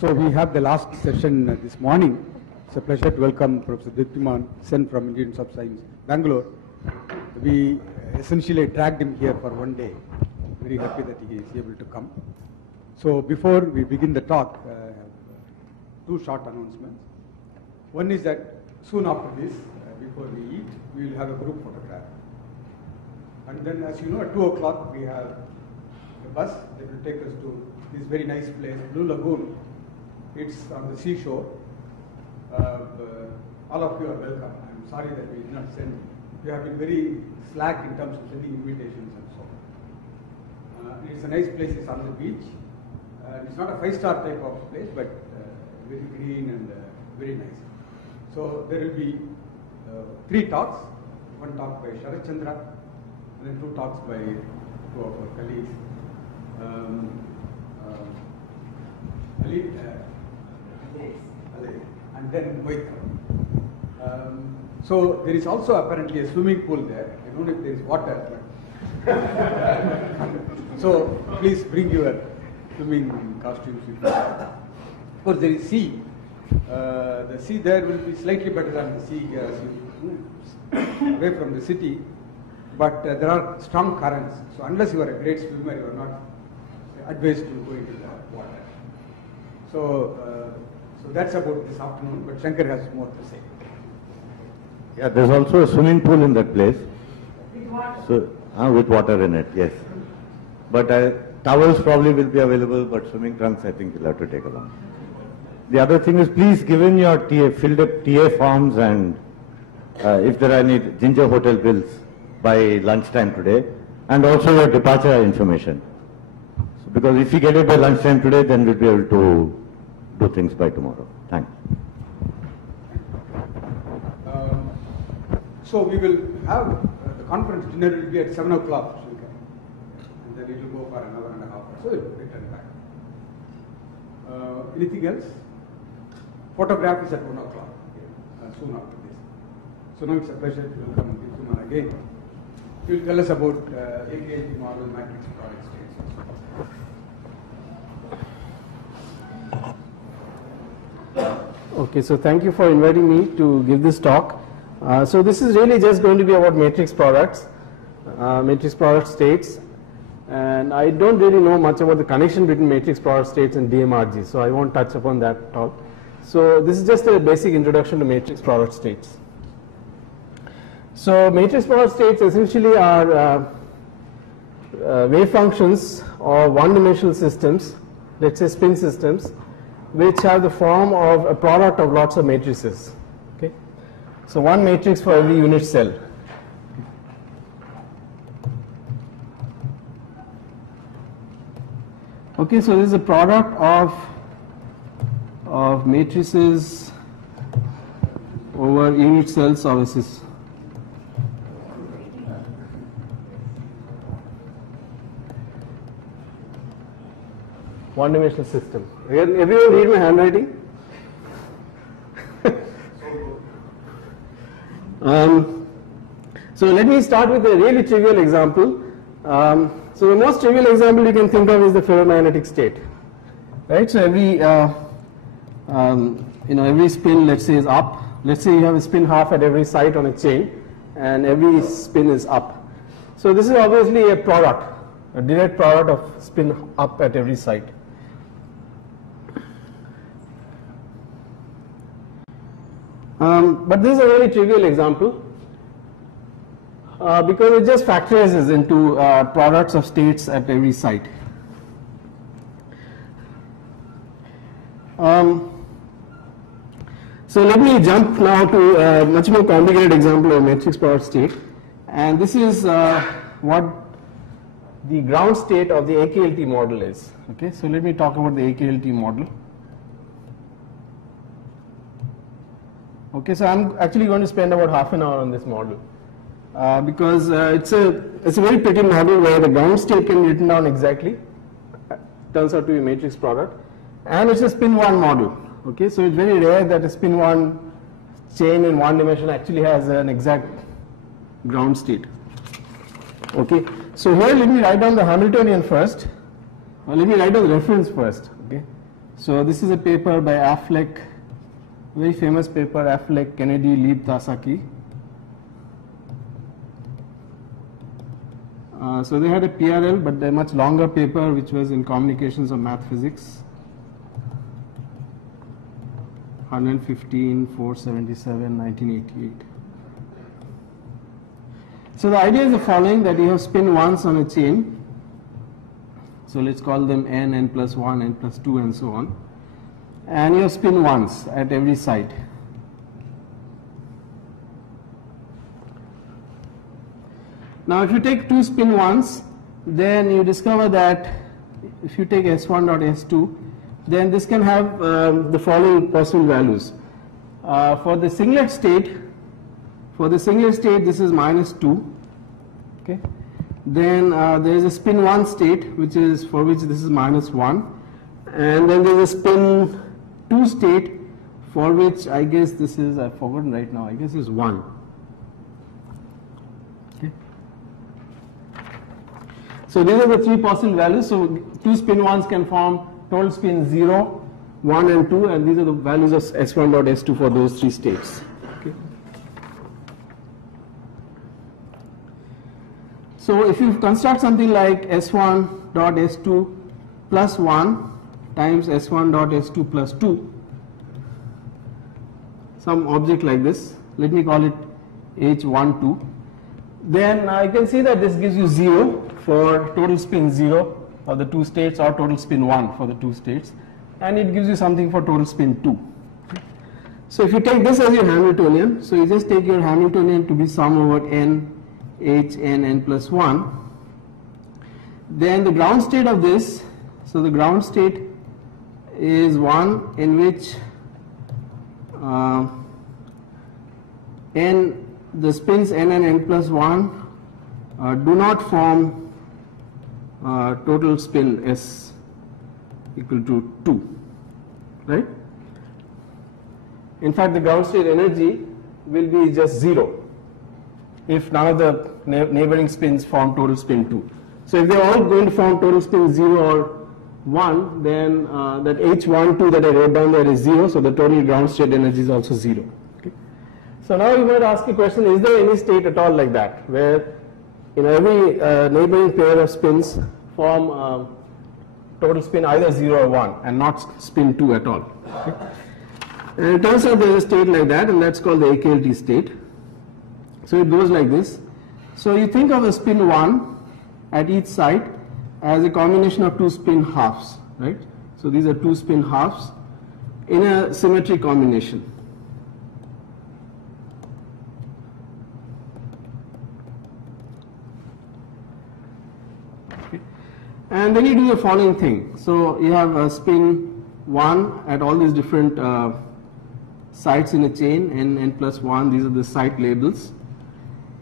So we have the last session this morning. It's a pleasure to welcome Professor Diptiman Sen from Indian Institute of Science, Bangalore. We essentially dragged him here for one day. Very happy that he is able to come. So before we begin the talk, I have two short announcements. One is that soon after this, before we eat, we will have a group photograph. And then, as you know, at 2 o'clock we have a bus that will take us to this very nice place, Blue Lagoon. It's on the seashore. All of you are welcome. I'm sorry that we did not send. We have been very slack in terms of sending invitations and so on. It's a nice place. It's on the beach. It's not a 5-star type of place, but very green and very nice. So there will be 3 talks. One talk by Sharat Chandra, and then 2 talks by 2 of our colleagues. Ali, and then Moitra. So there is also apparently a swimming pool there. I don't know if there is water. So please bring your swimming costumes with you. Of course, there is sea. The sea there will be slightly better than the sea away from the city, but there are strong currents. So unless you are a great swimmer, you are not advised to go into the water. So that's about this afternoon, but Shankar has more to say. Yeah, there's also a swimming pool in that place. With water? So, with water in it, yes. But towels probably will be available, but swimming trunks I think you'll have to take along. The other thing is, please give in your filled up TA forms, and if there are any Ginger Hotel bills by lunchtime today, and also your departure information. So, because if you get it by lunchtime today, then we'll be able to do things by tomorrow. Thanks. So we will have the conference dinner will be at 7 o'clock, and then it will go for an hour and a half or so. It will return back. Anything else? Photograph is at 1 o'clock, soon after this. So now it's a pleasure to welcome Diptiman again. He will tell us about AKLT model, matrix product states. Okay, so thank you for inviting me to give this talk. So this is really just going to be about matrix products, matrix product states, and I don't really know much about the connection between matrix product states and DMRG, so I won't touch upon that at all. So this is just a basic introduction to matrix product states. So matrix product states essentially are wave functions or one-dimensional systems, let's say spin systems, which have the form of a product of lots of matrices. Okay, so one matrix for every unit cell. Okay, so this is a product of matrices over unit cells of a system. One-dimensional system. Everyone read my handwriting? So let me start with a really trivial example. So the most trivial example you can think of is the ferromagnetic state, right? So every every spin, let's say, is up. Let's say you have a spin half at every site on a chain, and every spin is up. So this is obviously a product, a direct product of spin up at every site. But this is a very trivial example because it just factorizes into products of states at every site. So let me jump now to a much more complicated example of matrix product state, and this is what the ground state of the AKLT model is. Okay, so let me talk about the AKLT model. Okay, so I'm actually going to spend about half an hour on this model because it's a very pretty model where the ground state can be written down exactly. Turns out to be a matrix product, and it's a spin 1 model. Okay, so it's very rare that a spin 1 chain in one dimension actually has an exact ground state. Okay, so here let me write down the Hamiltonian first. Let me write down the reference first. Okay, So this is a paper by Affleck, very famous paper, Affleck, Kennedy, Lieb, Tasaki. So they had a PRL, but a much longer paper which was in Communications of Math Physics. 115, 477, 1988. So the idea is the following, that you have spin once on a chain. So let's call them n, n plus 1, n plus 2 and so on. And you have spin once at every site. Now if you take two spin ones, then you discover that if you take S1 dot S2, then this can have the following possible values. For the singlet state, this is -2. Okay. Then there is a spin 1 state, which is for which this is -1, and then there is a spin 2 state for which I guess this is, I've forgotten right now, I guess is 1. Okay. So these are the three possible values. So two spin 1s can form total spin 0, 1 and 2, and these are the values of S1 dot S2 for those three states. Okay. So if you construct something like S1 dot S2 plus 1 times S1 dot S2 plus 2, some object like this, let me call it H12, then I can see that this gives you 0 for total spin 0 of the two states, or total spin 1 for the two states, and it gives you something for total spin 2. So if you take this as your Hamiltonian, so you just take your Hamiltonian to be sum over n, h, n, n plus 1, then the ground state of this, so the ground state is one in which n, the spins n and n plus 1 do not form total spin S equal to 2, right? In fact, the ground state energy will be just 0 if none of the neighboring spins form total spin 2. So if they are all going to form total spin 0 or 1, then that H12 that I wrote down there is 0, so the total ground state energy is also 0. Okay. So now you might ask the question, is there any state at all like that, where every neighboring pair of spins form total spin either 0 or 1 and not spin 2 at all? Okay. And it turns out there is a state like that, and that's called the AKLT state. So it goes like this. So you think of a spin 1 at each site as a combination of two spin halves, right? So these are two spin halves in a symmetry combination. Okay. And then you do the following thing. So you have a spin 1 at all these different sites in a chain, n plus 1, these are the site labels.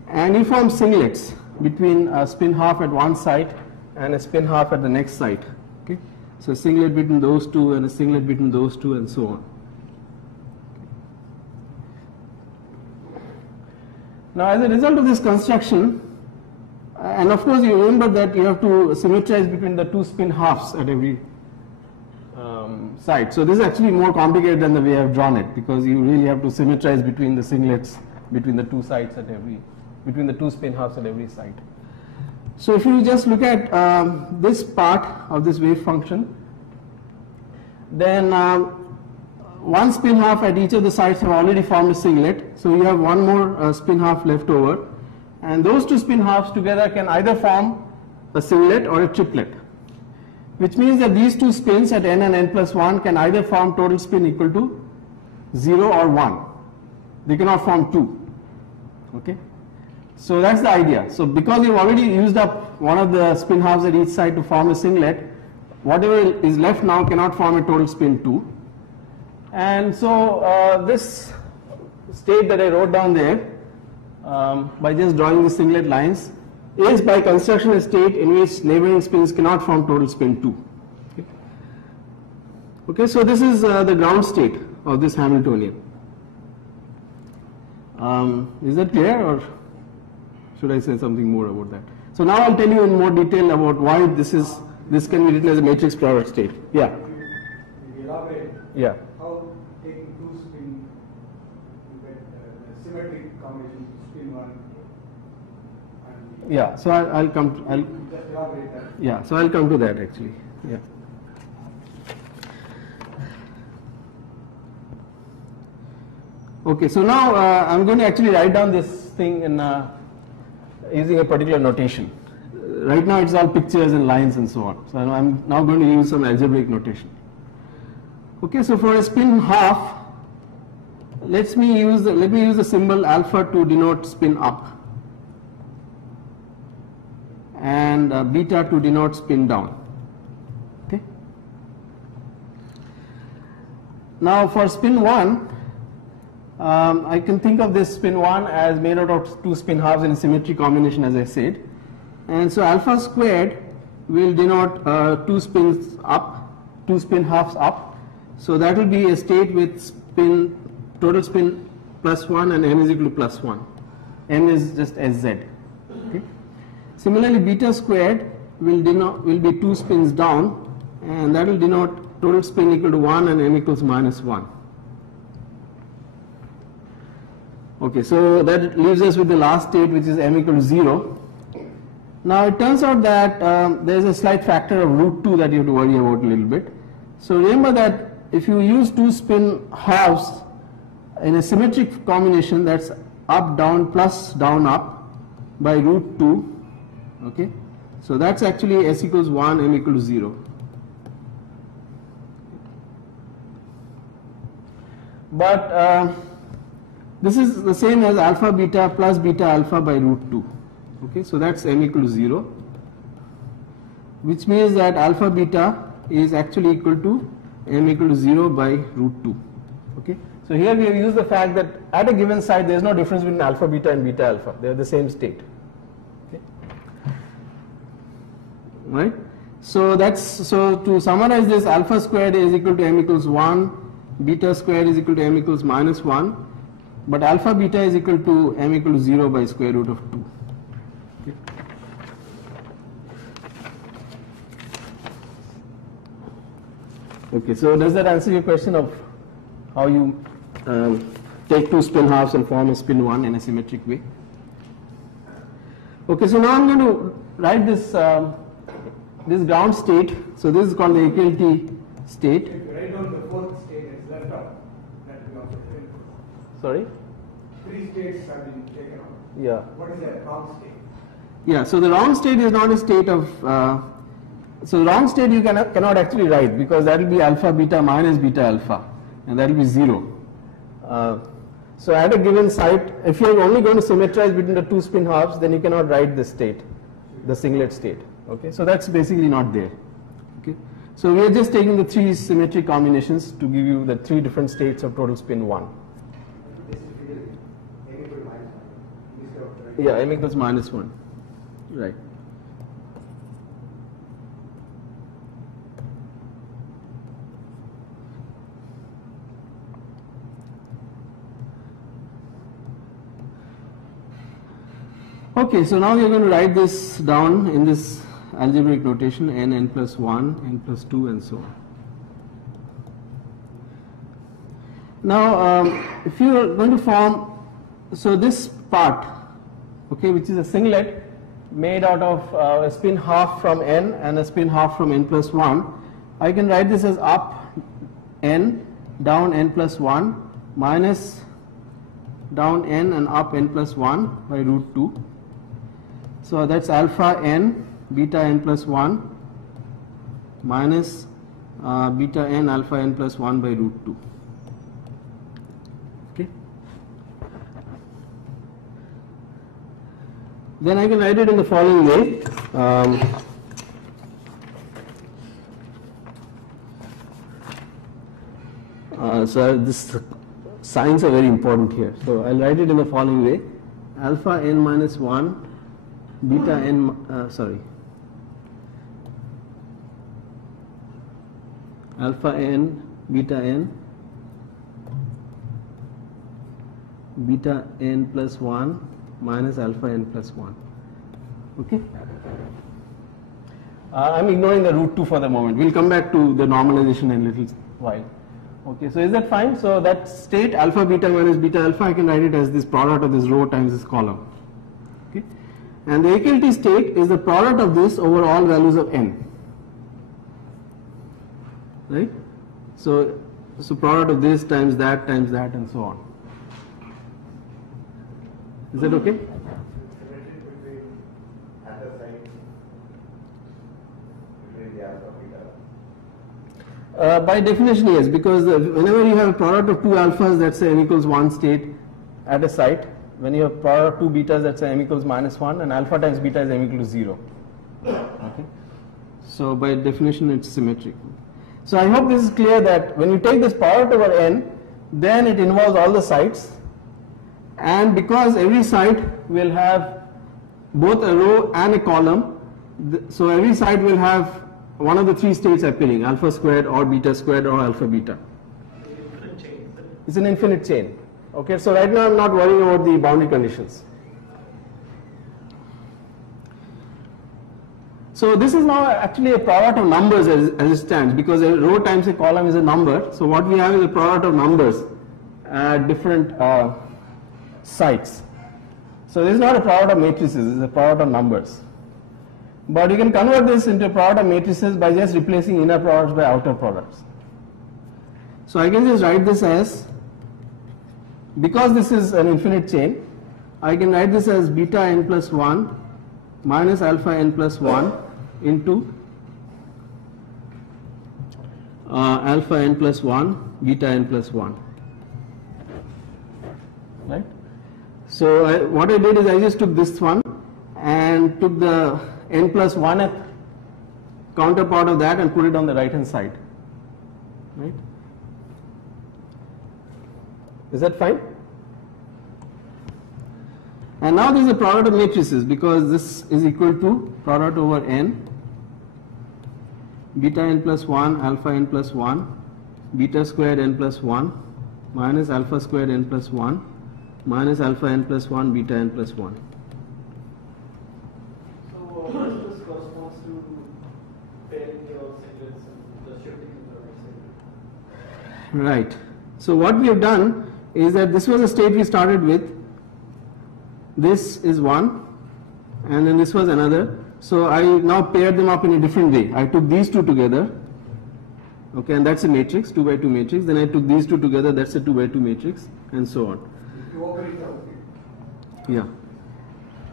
And you form singlets between a spin half at one site and a spin half at the next site. Okay? So a singlet between those two and a singlet between those two and so on. Now as a result of this construction, and of course you remember that you have to symmetrize between the two spin halves at every site. So this is actually more complicated than the way I've drawn it, because you really have to symmetrize between the singlets between the two sites at every, between the two spin halves at every site. So if you just look at this part of this wave function, then one spin half at each of the sites have already formed a singlet, so you have one more spin half left over, and those two spin halves together can either form a singlet or a triplet, which means that these two spins at n and n plus 1 can either form total spin equal to 0 or 1. They cannot form 2. Okay? So that's the idea. So because you've already used up one of the spin halves at each side to form a singlet, whatever is left now cannot form a total spin 2. And so this state that I wrote down there, by just drawing the singlet lines, is by construction a state in which neighboring spins cannot form total spin 2. Okay, so this is the ground state of this Hamiltonian. Is that clear, or should I say something more about that? So now I'll tell you in more detail about why this can be written as a matrix product state. Yeah. We elaborate Yeah. how taking two spin, you get symmetric combination, spin one and Yeah. So I'll come to, just elaborate that. yeah. So I'll come to that actually. Yeah. Okay. So now I'm going to actually write down this thing in using a particular notation. Right now it's all pictures and lines and so on. So I'm now going to use some algebraic notation. Okay, so for a spin half, let me use the symbol alpha to denote spin up, and beta to denote spin down. Okay. Now for spin 1, I can think of this spin 1 as made out of two spin halves in a symmetry combination, as I said. And so alpha squared will denote two spins up, two spin halves up. So that will be a state with spin, total spin plus 1 and m is equal to plus 1. M is just sz. Okay. Similarly, beta squared will be two spins down, and that will denote total spin equal to 1 and m equals minus 1. Okay, so that leaves us with the last state, which is m equal to 0. Now it turns out that there is a slight factor of root 2 that you have to worry about a little bit. So remember that if you use two spin halves in a symmetric combination, that's up down plus down up by root 2. Okay, so that's actually s equals 1, m equal to 0. But this is the same as alpha beta plus beta alpha by root 2. Okay, so that's m equal to 0, which means that alpha beta is actually equal to m equal to 0 by root 2. Okay, so here we have used the fact that at a given site there is no difference between alpha beta and beta alpha, they are the same state. Okay. Right, so to summarize this, alpha squared is equal to m equals 1, beta squared is equal to m equals minus 1, but alpha beta is equal to m equal to 0 by square root of 2. Okay. Okay, so does that answer your question of how you take two spin halves and form a spin 1 in a symmetric way? Okay, so now I'm going to write this this ground state. So this is called the equality state. Write down the fourth state is left out. That we also taken. Sorry? 3 states have been taken out. Yeah. What is the wrong state? Yeah, so the wrong state is not a state of, so the wrong state you cannot actually write, because that will be alpha beta minus beta alpha, and that will be 0. So at a given site, if you are only going to symmetrize between the two spin halves, then you cannot write this state, the singlet state. Okay, so that's basically not there. Okay, so we are just taking the 3 symmetric combinations to give you the 3 different states of total spin 1. Yeah, m equals minus 1. Right. Okay, so now we are going to write this down in this algebraic notation: n, n plus 1, n plus 2, and so on. Now, if you are going to form, so this part, okay, which is a singlet made out of a spin half from n and a spin half from n plus 1, I can write this as up n, down n plus 1, minus down n and up n plus 1 by root 2. So that's alpha n beta n plus 1 minus beta n alpha n plus 1 by root 2. Okay. Then I can write it in the following way. So this signs are very important here. So I'll write it in the following way: alpha n minus 1 beta n alpha n beta n beta n plus 1 minus alpha n plus 1. Okay. I'm ignoring the root 2 for the moment. We'll come back to the normalization in a little while. Okay, so is that fine? So that state alpha beta minus beta alpha, I can write it as this product of this row times this column. Okay, and the AKLT state is the product of this over all values of n. Right? So product of this times that and so on. Is that okay? By definition, yes, because whenever you have a product of two alphas, let's say n equals 1 state at a site, when you have product of two betas, let's say m equals -1, and alpha times beta is m equal to 0. Okay? So by definition, it's symmetric. So I hope this is clear that when you take this product over n, then it involves all the sites, and because every site will have both a row and a column, so every site will have one of the three states appearing, alpha squared or beta squared or alpha beta. It's an infinite chain. Okay, so right now I'm not worrying about the boundary conditions. So this is now actually a product of numbers as it stands, because a row times a column is a number. So what we have is a product of numbers at different sites. So this is not a product of matrices, this is a product of numbers. But you can convert this into a product of matrices by just replacing inner products by outer products. So I can just write this as, because this is an infinite chain, I can write this as beta n plus 1 minus alpha n plus 1 into alpha n plus 1 beta n plus 1. Right? So what I did is I just took this one and took the n plus 1th counterpart of that and put it on the right hand side. Right? Is that fine? And now this is a product of matrices, because this is equal to product over n, beta n plus 1, alpha n plus 1, beta squared n plus 1, minus alpha squared n plus 1, minus alpha n plus 1, beta n plus 1. Right. So what we have done is that this was a state we started with. This is one, and then this was another. So I now paired them up in a different way. I took these two together, okay, and that's a matrix, 2 by 2 matrix. Then I took these two together, that's a 2 by 2 matrix, and so on. Yeah.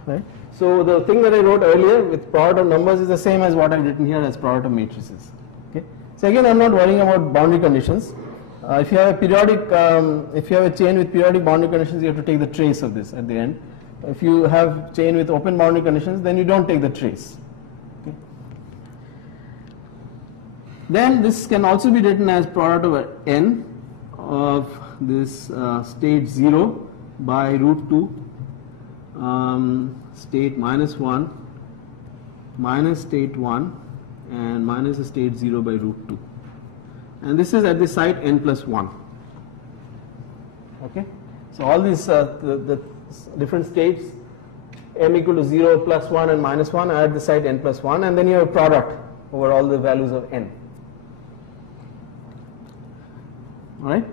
Right. So the thing that I wrote earlier with product of numbers is the same as what I've written here as product of matrices. Okay. So again, I'm not worrying about boundary conditions. If you have a periodic, if you have a chain with periodic boundary conditions, you have to take the trace of this at the end. If you have chain with open boundary conditions, then you don't take the trace. Okay. Then this can also be written as product over n of this state 0 by root 2, state minus 1, minus state 1, and minus the state 0 by root 2. And this is at the site n plus 1. Okay. So all these the different states, m equal to 0, plus 1 and minus 1 are at the site n plus 1, and then you have a product over all the values of n. All right.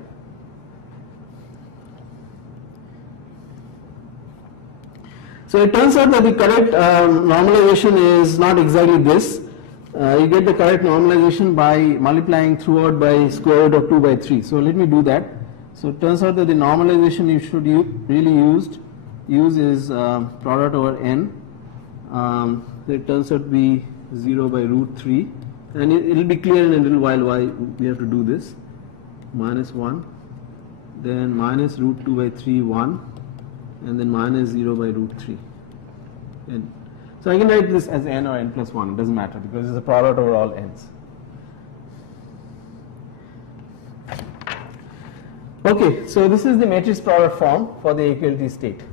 So it turns out that the correct normalization is not exactly this. You get the correct normalization by multiplying throughout by square root of 2 by 3. So let me do that. So it turns out that the normalization you should really use is product over n. It turns out to be 0 by root 3, and it will be clear in a little while why we have to do this. Minus 1, then minus root 2 by 3, 1, and then minus 0 by root 3. And so I can write this as n or n plus 1, it doesn't matter because it's a product over all n's. Okay, so this is the matrix product form for the AKLT state.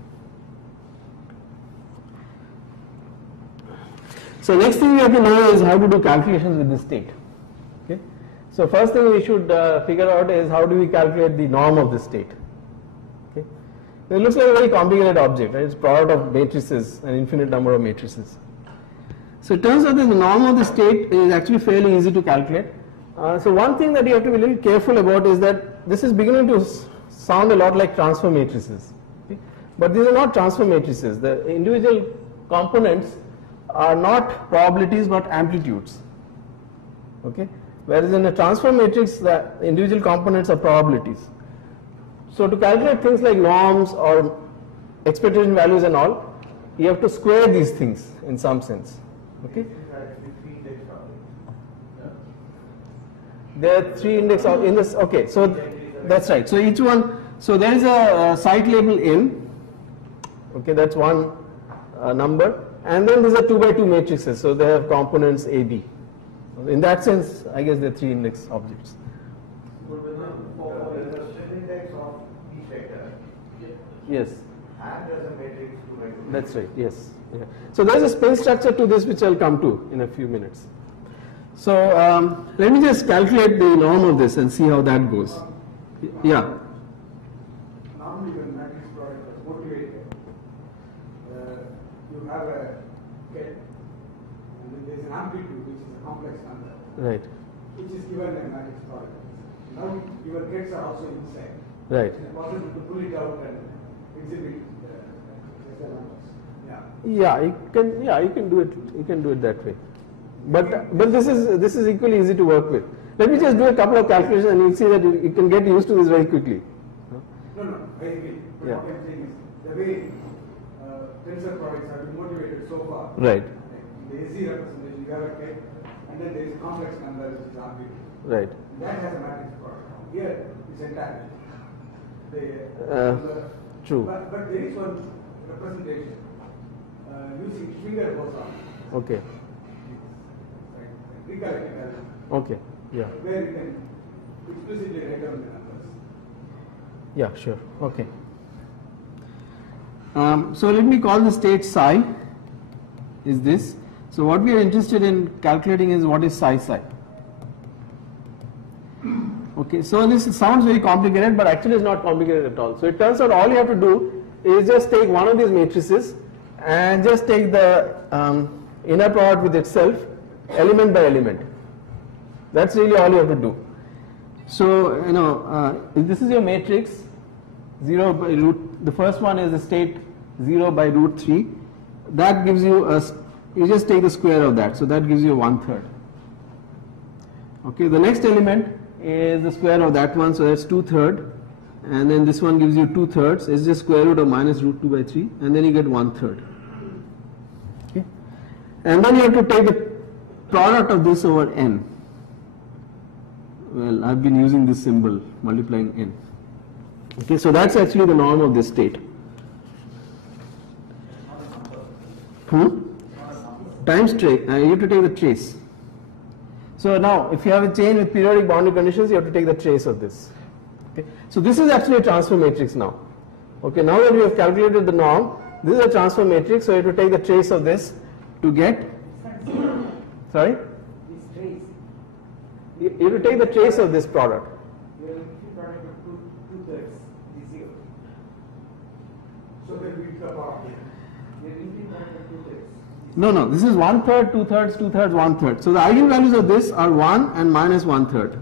So next thing we have to know is how to do calculations with this state. Okay, so first thing we should figure out is how do we calculate the norm of this state. Okay, it looks like a very complicated object, right? It's product of matrices, an infinite number of matrices. So it turns out that the norm of the state is actually fairly easy to calculate. So one thing that you have to be a little careful about is that this is beginning to sound a lot like transfer matrices. Okay? But these are not transfer matrices. The individual components are not probabilities but amplitudes. Okay? Whereas in a transfer matrix, the individual components are probabilities. So to calculate things like norms or expectation values and all, you have to square these things in some sense. Okay? There are 3 index of in this. Okay, so that's right. So each one. So there is a site label in. Okay, that's one number, and then these are 2 by 2 matrices. So they have components A, B. In that sense, I guess there are 3 index objects. Yes. And there's a matrix 2 by 2. That's right. Yes. Yeah. So there is a spin structure to this, which I'll come to in a few minutes. So let me just calculate the norm of this and see how that goes. Yeah. Normally when matrix product is motivated, you have a get, and then there is an amplitude which is a complex number, Right. which is given a matrix product. Now your gets are also inside. Right. It's possible to pull it out and exhibit the numbers. Yeah. Yeah, you can. Yeah, you can do it. You can do it that way. But this is equally easy to work with. Let me just do a couple of calculations, and you'll see that you can get used to this very quickly. No, I agree. But Yeah. what I'm saying is the way tensor products have been motivated so far. Right. In the SZ representation, you have a K, and then there is a complex number which is amplitude. Right. That has a matrix product. Here it's entire. True. But there is one representation using finger boson. Okay. Recollect it Okay. Yeah. where you can explicitly write down the numbers. Yeah. Sure. Okay. So let me call the state psi. Is this? So what we are interested in calculating is what is psi psi. Okay, so this sounds very complicated, but actually it's not complicated at all. So it turns out all you have to do is just take one of these matrices and just take the inner product with itself, element by element. That's really all you have to do. So, if this is your matrix, 0 by root, the first one is the state 0 by root 3. That gives you you just take the square of that, so that gives you 1/3. Okay, the next element is the square of that one, so that's 2/3, and then this one gives you 2/3. It's just square root of minus root 2 by 3, and then you get 1/3. Okay, and then you have to take the product of this over n. Well, I've been using this symbol multiplying n. Okay, so that's actually the norm of this state. Times trace, you have to take the trace. So now, if you have a chain with periodic boundary conditions, you have to take the trace of this. Okay, so this is actually a transfer matrix now. Okay, now that we have calculated the norm, this is a transfer matrix, so you have to take the trace of this to get. Sorry. You have to take the trace of this product. So that we come out. No, this is 1/3, 2/3, 2/3, 1/3. So the eigenvalues of this are 1 and minus 1/3.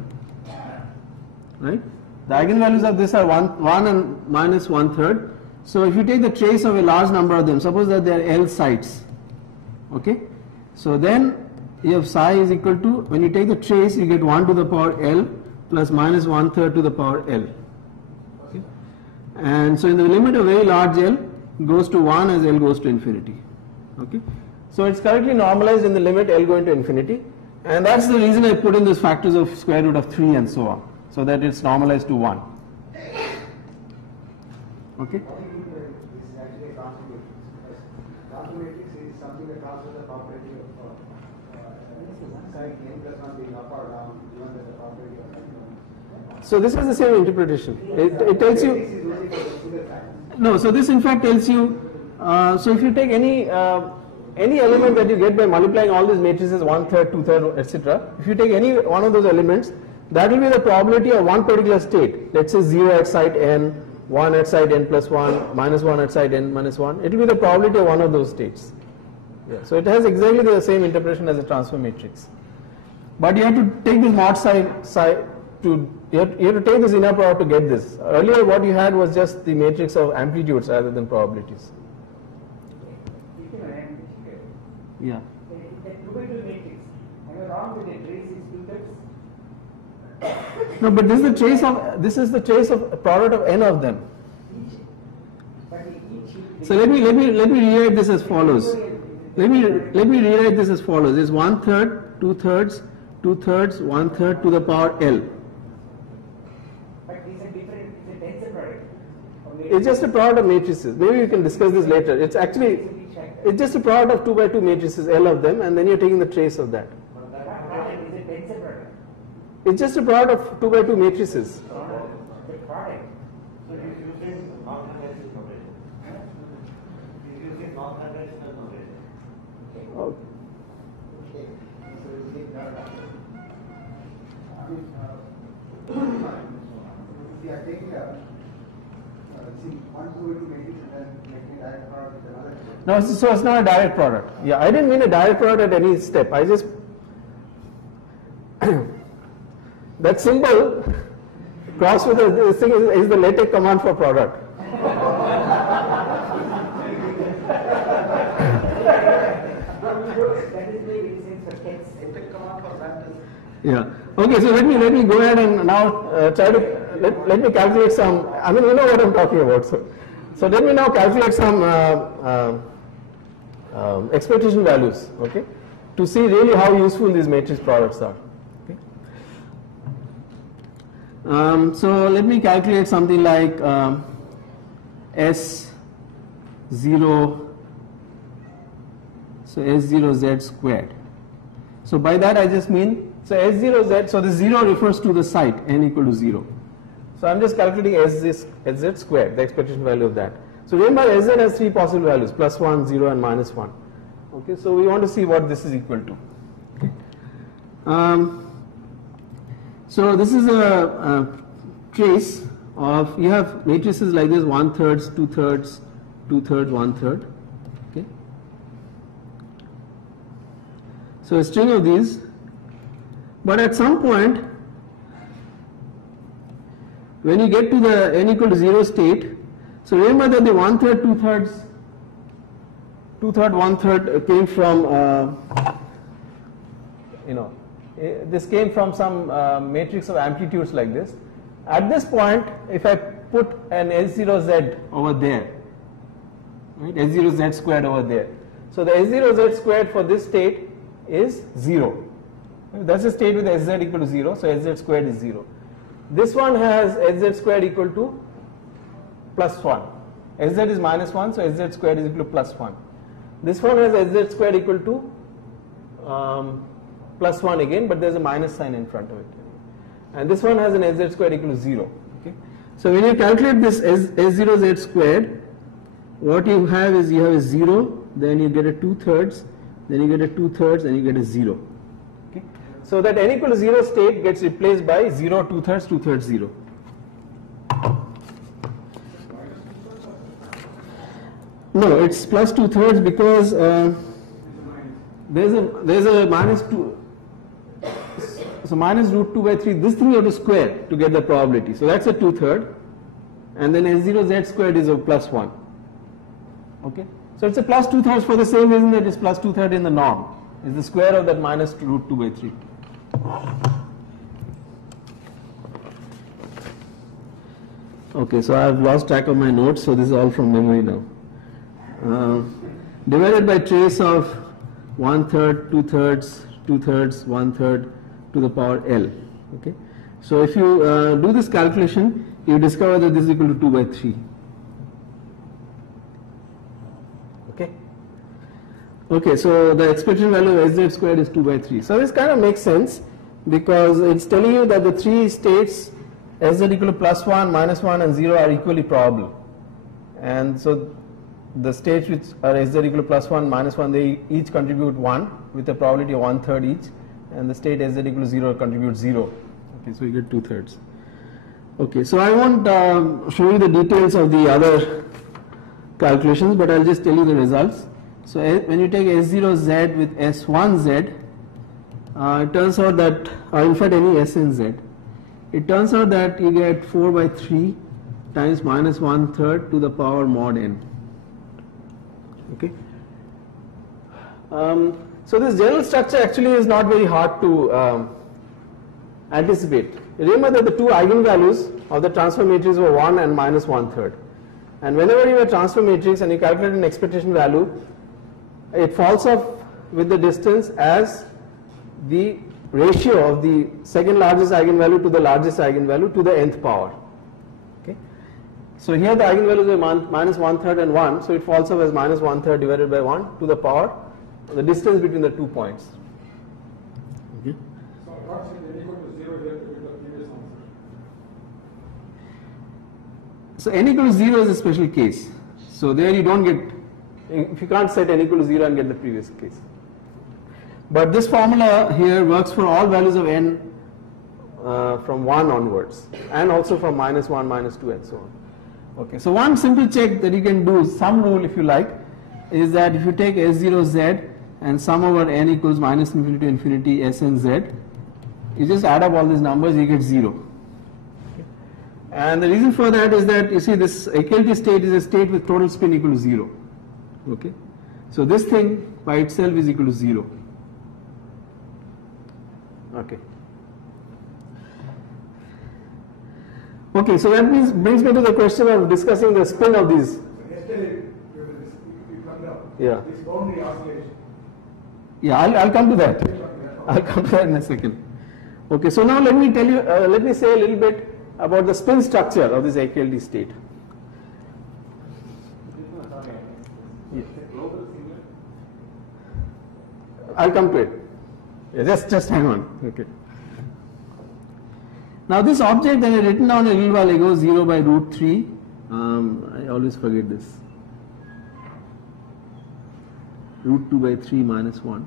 Right? The eigenvalues of this are 1 and minus 1/3. So if you take the trace of a large number of them, suppose that they are L sites. Okay? So then you have psi is equal to, when you take the trace, you get 1 to the power L plus minus 1/3 to the power L. Okay? And so in the limit of very large L goes to 1 as L goes to infinity. Okay? So it's correctly normalized in the limit L going to infinity, and that's the reason I put in those factors of square root of 3 and so on, so that it's normalized to 1. Okay? This is actually a transfer matrix. Transfer matrix is something that transfers the property of n plus 1 being up or down, given that the property of So this is the same interpretation. It tells you. This is only for the single factor. No, so this in fact tells you, so if you take any element that you get by multiplying all these matrices 1/3, 2/3, etc., if you take any one of those elements, that will be the probability of one particular state. Let's say 0 at site n, 1 at site n plus 1, minus 1 at site n minus 1. It will be the probability of one of those states. Yeah, so it has exactly the same interpretation as a transfer matrix. But you have to take this mod psi to, you have to take this inner product to get this. Earlier what you had was just the matrix of amplitudes rather than probabilities. Yeah. No, but this is the trace of a product of n of them. So let me rewrite this as follows. Let me rewrite this as follows. It's 1/3, 2/3, 2/3, 1/3 to the power L. But it's a tensor product. It's just a product of matrices. Maybe we can discuss this later. It's just a product of 2 by 2 matrices, L of them, and then you're taking the trace of that. It's a tensor product. It's just a product of 2 by 2 matrices. The product. So he's using non-conventional notation. He's using non-conventional notation. Oh. We are taking one 2 by 2 matrix and then making a direct product with another. No, so it's not a direct product. Yeah, I didn't mean a direct product at any step. I just that symbol crossed with this thing is the LaTeX command for product. Yeah. Okay. So let me go ahead and now try to let me calculate some. I mean, you know what I'm talking about. So let me now calculate some expectation values. Okay, to see really how useful these matrix products are. Okay. So let me calculate something like S0. So S0Z squared. So by that I just mean, so S0Z, so the 0 refers to the site, n equal to 0. So I'm just calculating SZ squared, the expectation value of that. So remember SZ has 3 possible values, +1, 0 and -1. Okay, so we want to see what this is equal to. Okay. So this is a trace of, you have matrices like this, 1/3, 2/3, 2/3, 1/3. Okay. So a string of these, but at some point when you get to the n equal to 0 state, so remember that the 1/3, 2/3, 2/3, 1/3 came from this came from some matrix of amplitudes like this. At this point, if I put an S0Z over there, right, S0Z squared over there, so the S0Z squared for this state is 0. That's a state with SZ equal to 0, so SZ squared is 0. This one has SZ squared equal to +1. SZ is -1, so SZ squared is equal to +1. This one has SZ squared equal to +1 again, but there's a minus sign in front of it. And this one has an SZ squared equal to 0. Okay? So when you calculate this S0Z squared, what you have is you have a 0, then you get a 2/3, then you get a 2/3, and you get a 0. Okay? So that n equal to 0 state gets replaced by 0, 2/3, 2/3, 0. No, it's +2/3 because there's a -2. So -√2/3. This thing you have to square to get the probability. So that's a 2/3, and then S0Z squared is a +1. Okay. So it's a +2/3 for the same reason that it's +2/3 in the norm. It's the square of that -√2/3. Okay, so I've lost track of my notes, so this is all from memory now. Divided by trace of 1/3, 2/3, 2/3, 1/3 to the power L. Okay, so if you do this calculation, you discover that this is equal to 2/3. Okay, so the expectation value of SZ squared is 2/3. So this kind of makes sense because it's telling you that the 3 states SZ equal to +1, -1 and 0 are equally probable. And so the states which are SZ equal to +1, -1, they each contribute 1 with a probability of 1/3 each, and the state SZ equal to 0 contributes 0. Okay, so you get 2/3. Okay, so I won't show you the details of the other calculations, but I'll just tell you the results. So when you take S0Z with S1Z, it turns out that, in fact any S and Z, it turns out that you get 4 by 3 times minus 1/3 to the power mod n. Okay. So this general structure actually is not very hard to anticipate. Remember that the two eigenvalues of the transfer matrix were 1 and minus 1/3. And whenever you have a transfer matrix and you calculate an expectation value, it falls off with the distance as the ratio of the second largest eigenvalue to the largest eigenvalue to the nth power. Okay. So here the eigenvalues are minus 1/3 and 1, so it falls off as minus 1/3 divided by 1 to the power, the distance between the 2 points. Okay. So what's n equal to 0 here to get the previous answer? So n equal to 0 is a special case. So there you don't get, if you can't set n equal to 0 and get the previous case. But this formula here works for all values of n from 1 onwards, and also from minus 1, minus 2 and so on. Okay, so one simple check that you can do, some rule if you like, is that if you take S0Z and sum over n equals minus infinity to infinity S and Z, you just add up all these numbers, you get 0. Okay. And the reason for that is that, you see, this equality state is a state with total spin equal to 0. Okay, so this thing by itself is equal to 0. Okay. Okay, so that brings me to the question of discussing the spin of these. Yesterday, you come down. Yeah. This boundary oscillation. Yeah, I'll come to that. I'll come to that in a second. Okay, so now let me tell you, let me say a little bit about the spin structure of this AKLD state. Yeah. I'll come to it. Yeah, just hang on. Okay. Now this object that I written down a little while ago, 0 by root 3, I always forget this. Root 2 by 3 minus 1.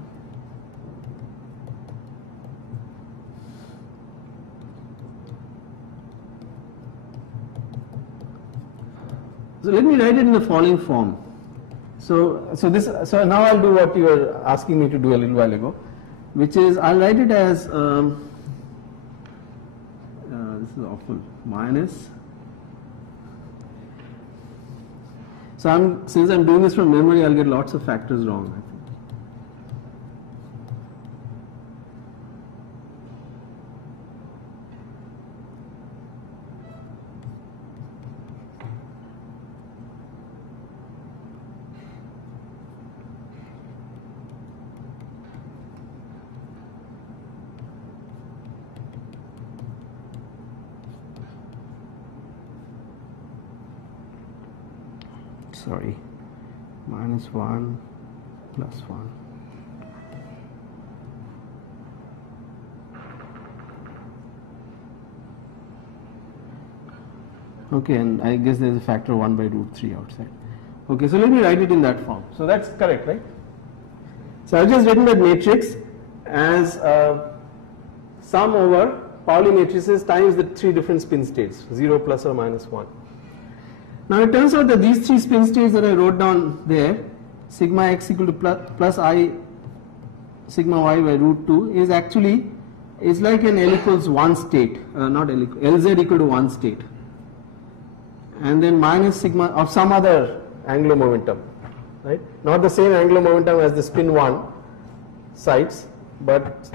So let me write it in the following form. So now I'll do what you were asking me to do a little while ago, which is I'll write it as this is awful, minus. So since I'm doing this from memory, I'll get lots of factors wrong, I think. Sorry, minus 1 plus 1. Okay, and I guess there is a factor 1 by root 3 outside. Okay, so let me write it in that form. So that's correct, right? So I've just written that matrix as sum over Pauli matrices times the 3 different spin states, 0, plus or minus 1. Now it turns out that these 3 spin states that I wrote down there, sigma x equal to plus I sigma y by root 2, is actually, is like an L equals 1 state, not L equal, LZ equal to 1 state, and then minus sigma of some other angular momentum, right? Not the same angular momentum as the spin 1 sites, but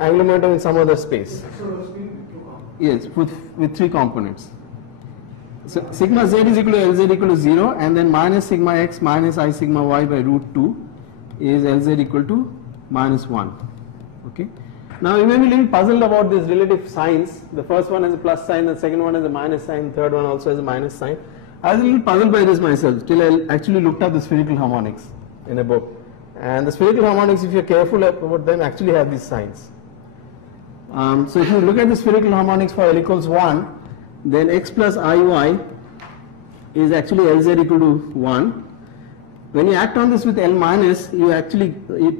angular momentum in some other space. Yes, with 3 components. So sigma z is equal to Lz equal to 0, and then minus sigma x minus I sigma y by root 2 is Lz equal to minus 1. Okay. Now you may be a little puzzled about these relative signs. The first one has a plus sign, the second one has a minus sign, the third one also has a minus sign. I was a little puzzled by this myself till I actually looked up the spherical harmonics in a book. And the spherical harmonics, if you're careful about them, actually have these signs. So if you look at the spherical harmonics for L equals 1, then x plus iy is actually Lz equal to 1. When you act on this with L minus, you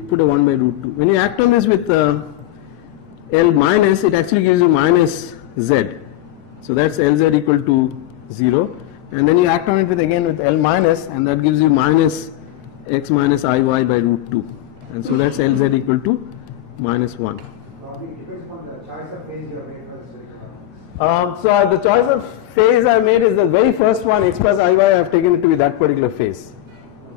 put a 1 by root 2. When you act on this with L minus, it actually gives you minus z. So that's Lz equal to 0. And then you act on it with L minus, and that gives you minus x minus iy by root 2. And so that's Lz equal to minus 1. Probably it depends upon the choice of phase you have made for the spherical harmonics. So the choice of phase I made is the very first one, x plus iy, I have taken it to be that particular phase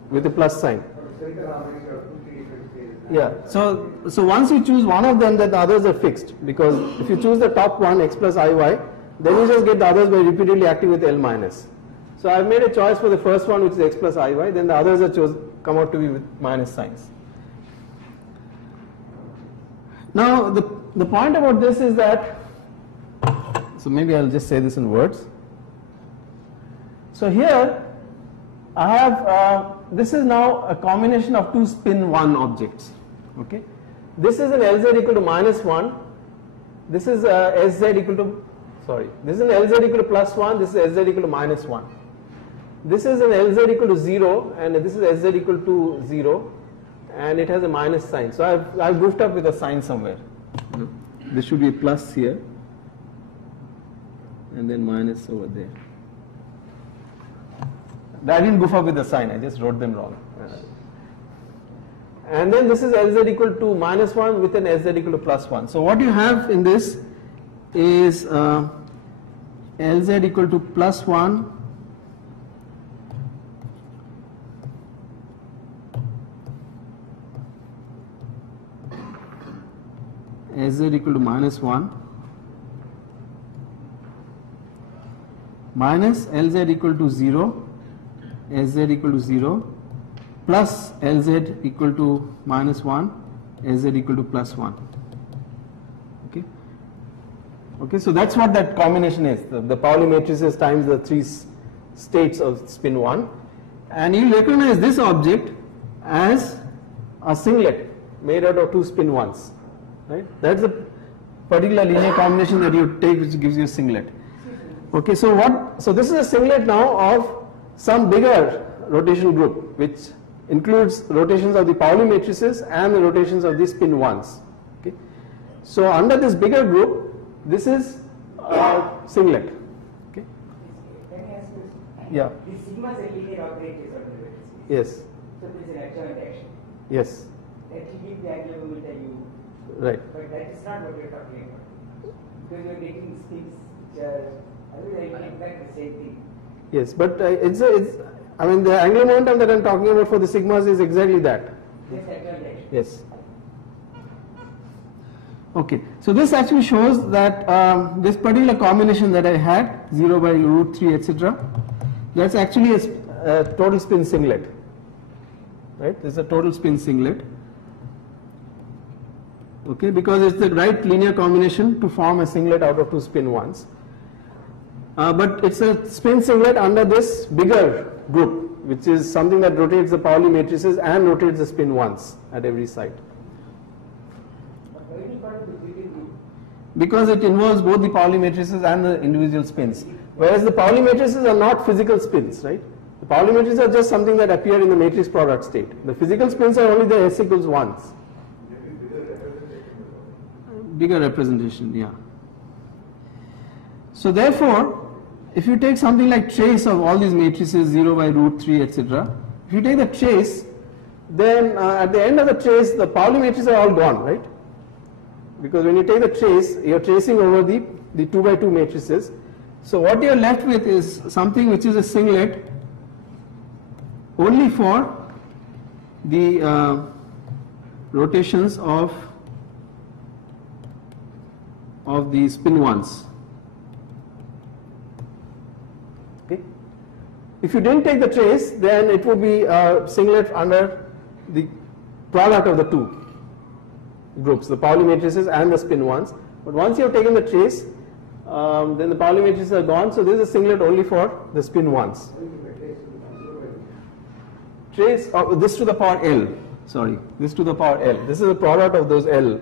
with a plus sign. For spherical harmonics, you have 2 different phases. Yeah, so once you choose one of them, then the others are fixed, because if you choose the top one, x plus iy, then you just get the others by repeatedly acting with L minus. So I've made a choice for the first one, which is x plus iy, then the others are come out to be with minus signs. Now the point about this is that, so maybe I'll just say this in words. So here I have, this is now a combination of two spin 1 objects. Okay, this is an Lz equal to minus 1, this is Sz equal to, this is an Lz equal to plus 1, this is Sz equal to minus 1. This is an Lz equal to 0 and this is Sz equal to 0, and it has a minus sign. So I've goofed up with a sign somewhere. This should be a plus here and then minus over there. I didn't goof up with the sign, I just wrote them wrong. And then this is Lz equal to minus 1 with an Sz equal to plus 1. So what you have in this is Lz equal to plus 1 Sz equal to minus 1 minus Lz equal to 0, Sz equal to 0 plus Lz equal to minus 1, Sz equal to plus 1. Okay, so that's what that combination is, the Pauli matrices times the 3 states of spin 1, and you recognize this object as a singlet made out of 2 spin 1s. Right? That's the particular linear combination that you take, which gives you a singlet. Okay, so this is a singlet now of some bigger rotation group, which includes rotations of the Pauli matrices and the rotations of the spin 1s. Okay, so under this bigger group, this is singlet. Okay. Can I ask you? Yeah. The sigma is a linear operator on the vertices. Yes. So there is an adjoint action. Yes. That will give the angular momentum u. Right. But that is not what we are talking about. Because you are getting spins which are, otherwise I can impact the same thing. Yes, but I mean the angular momentum that I'm talking about for the sigmas is exactly that. Just adjoint action. Yes. Okay, so this actually shows that this particular combination that I had, 0 by root 3, etc., that's actually a total spin singlet. Right? This is a total spin singlet. Okay, because it's the right linear combination to form a singlet out of 2 spin 1s. But it's a spin singlet under this bigger group, which is something that rotates the Pauli matrices and rotates the spin 1s at every site. Because it involves both the Pauli matrices and the individual spins. Whereas the Pauli matrices are not physical spins, right? The Pauli matrices are just something that appear in the matrix product state. The physical spins are only the S equals 1s. Bigger representation, yeah. So therefore, if you take something like trace of all these matrices, 0 by root 3, etc., if you take the trace, then at the end of the trace, the Pauli matrices are all gone, right? Because when you take the trace, you're tracing over the 2 by 2 matrices. So what you're left with is something which is a singlet only for the rotations of the spin 1s. Okay. If you didn't take the trace, then it would be a singlet under the product of the two groups, the Pauli matrices and the spin 1s. But once you have taken the trace, then the Pauli matrices are gone, so this is a singlet only for the spin 1s. Trace of this to the power L, sorry, this to the power L. This is the product of those L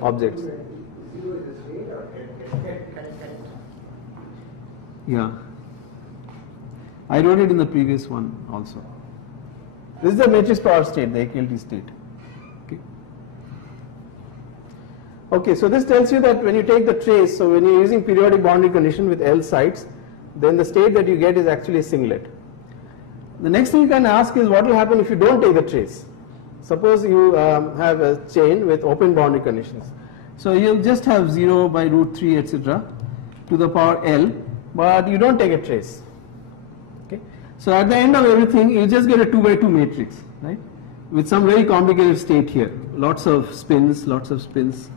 objects. Yeah, I wrote it in the previous one also. This is the matrix power state, the AKLT state. Okay. Okay, so this tells you that when you take the trace, so when you're using periodic boundary condition with L sites, then the state that you get is actually a singlet. The next thing you can ask is what will happen if you don't take the trace. suppose you have a chain with open boundary conditions. So you just have 0 by root 3 etc. to the power L, but you don't take a trace. Okay. So at the end of everything, you just get a 2 by 2 matrix, right? With some very complicated state here, lots of spins, lots of spins.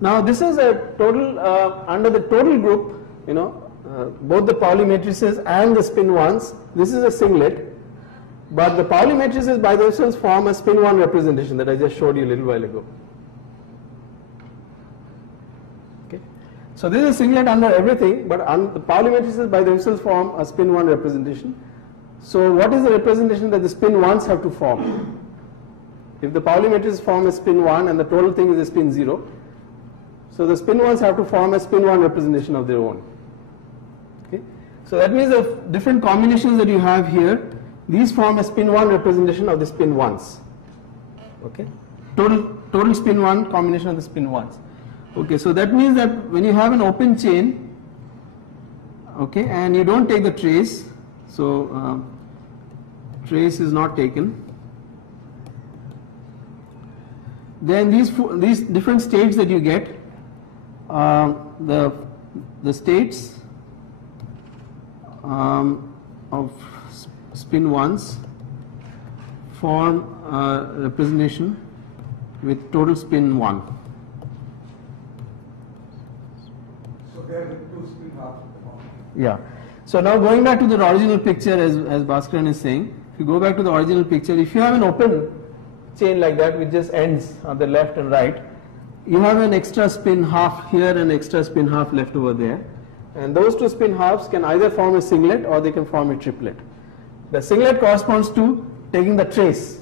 Now this is a total, under the total group, you know, both the Pauli matrices and the spin ones, this is a singlet, but the Pauli matrices by themselves form a spin 1 representation that I just showed you a little while ago. Okay. So this is a singlet under everything, but the Pauli matrices by themselves form a spin 1 representation. So what is the representation that the spin 1s have to form? If the Pauli matrices form a spin 1 and the total thing is a spin 0, so the spin 1s have to form a spin 1 representation of their own. Okay. So that means the different combinations that you have here, these form a spin 1 representation of the spin 1s. Okay. Total spin 1 combination of the spin 1s. Okay, so that means that when you have an open chain, okay, and you don't take the trace, so trace is not taken, then these different states that you get, the states of spin 1s form a representation with total spin 1. So there are two spin halves. Yeah. So now going back to the original picture, as Bhaskaran is saying, if you go back to the original picture, if you have an open chain like that which just ends on the left and right, you have an extra spin half here and extra spin half left over there, and those two spin halves can either form a singlet or they can form a triplet. The singlet corresponds to taking the trace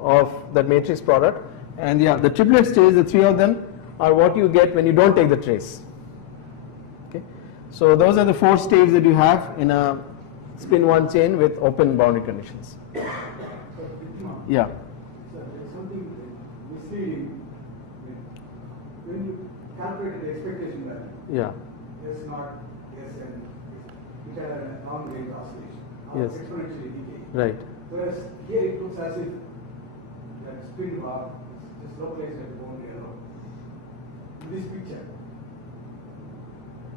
of that matrix product, and yeah, the triplet stage, the three of them, are what you get when you don't take the trace. Okay, so those are the 4 states that you have in a spin 1 chain with open boundary conditions. Yeah. So there's something misleading when you calculate the expectation value. Yeah. S naught, Sn, which are an arm rate oscillation, Yes. exponentially decaying. Right. Whereas here it looks as if that spin half is just localized at the boundary alone. In this picture,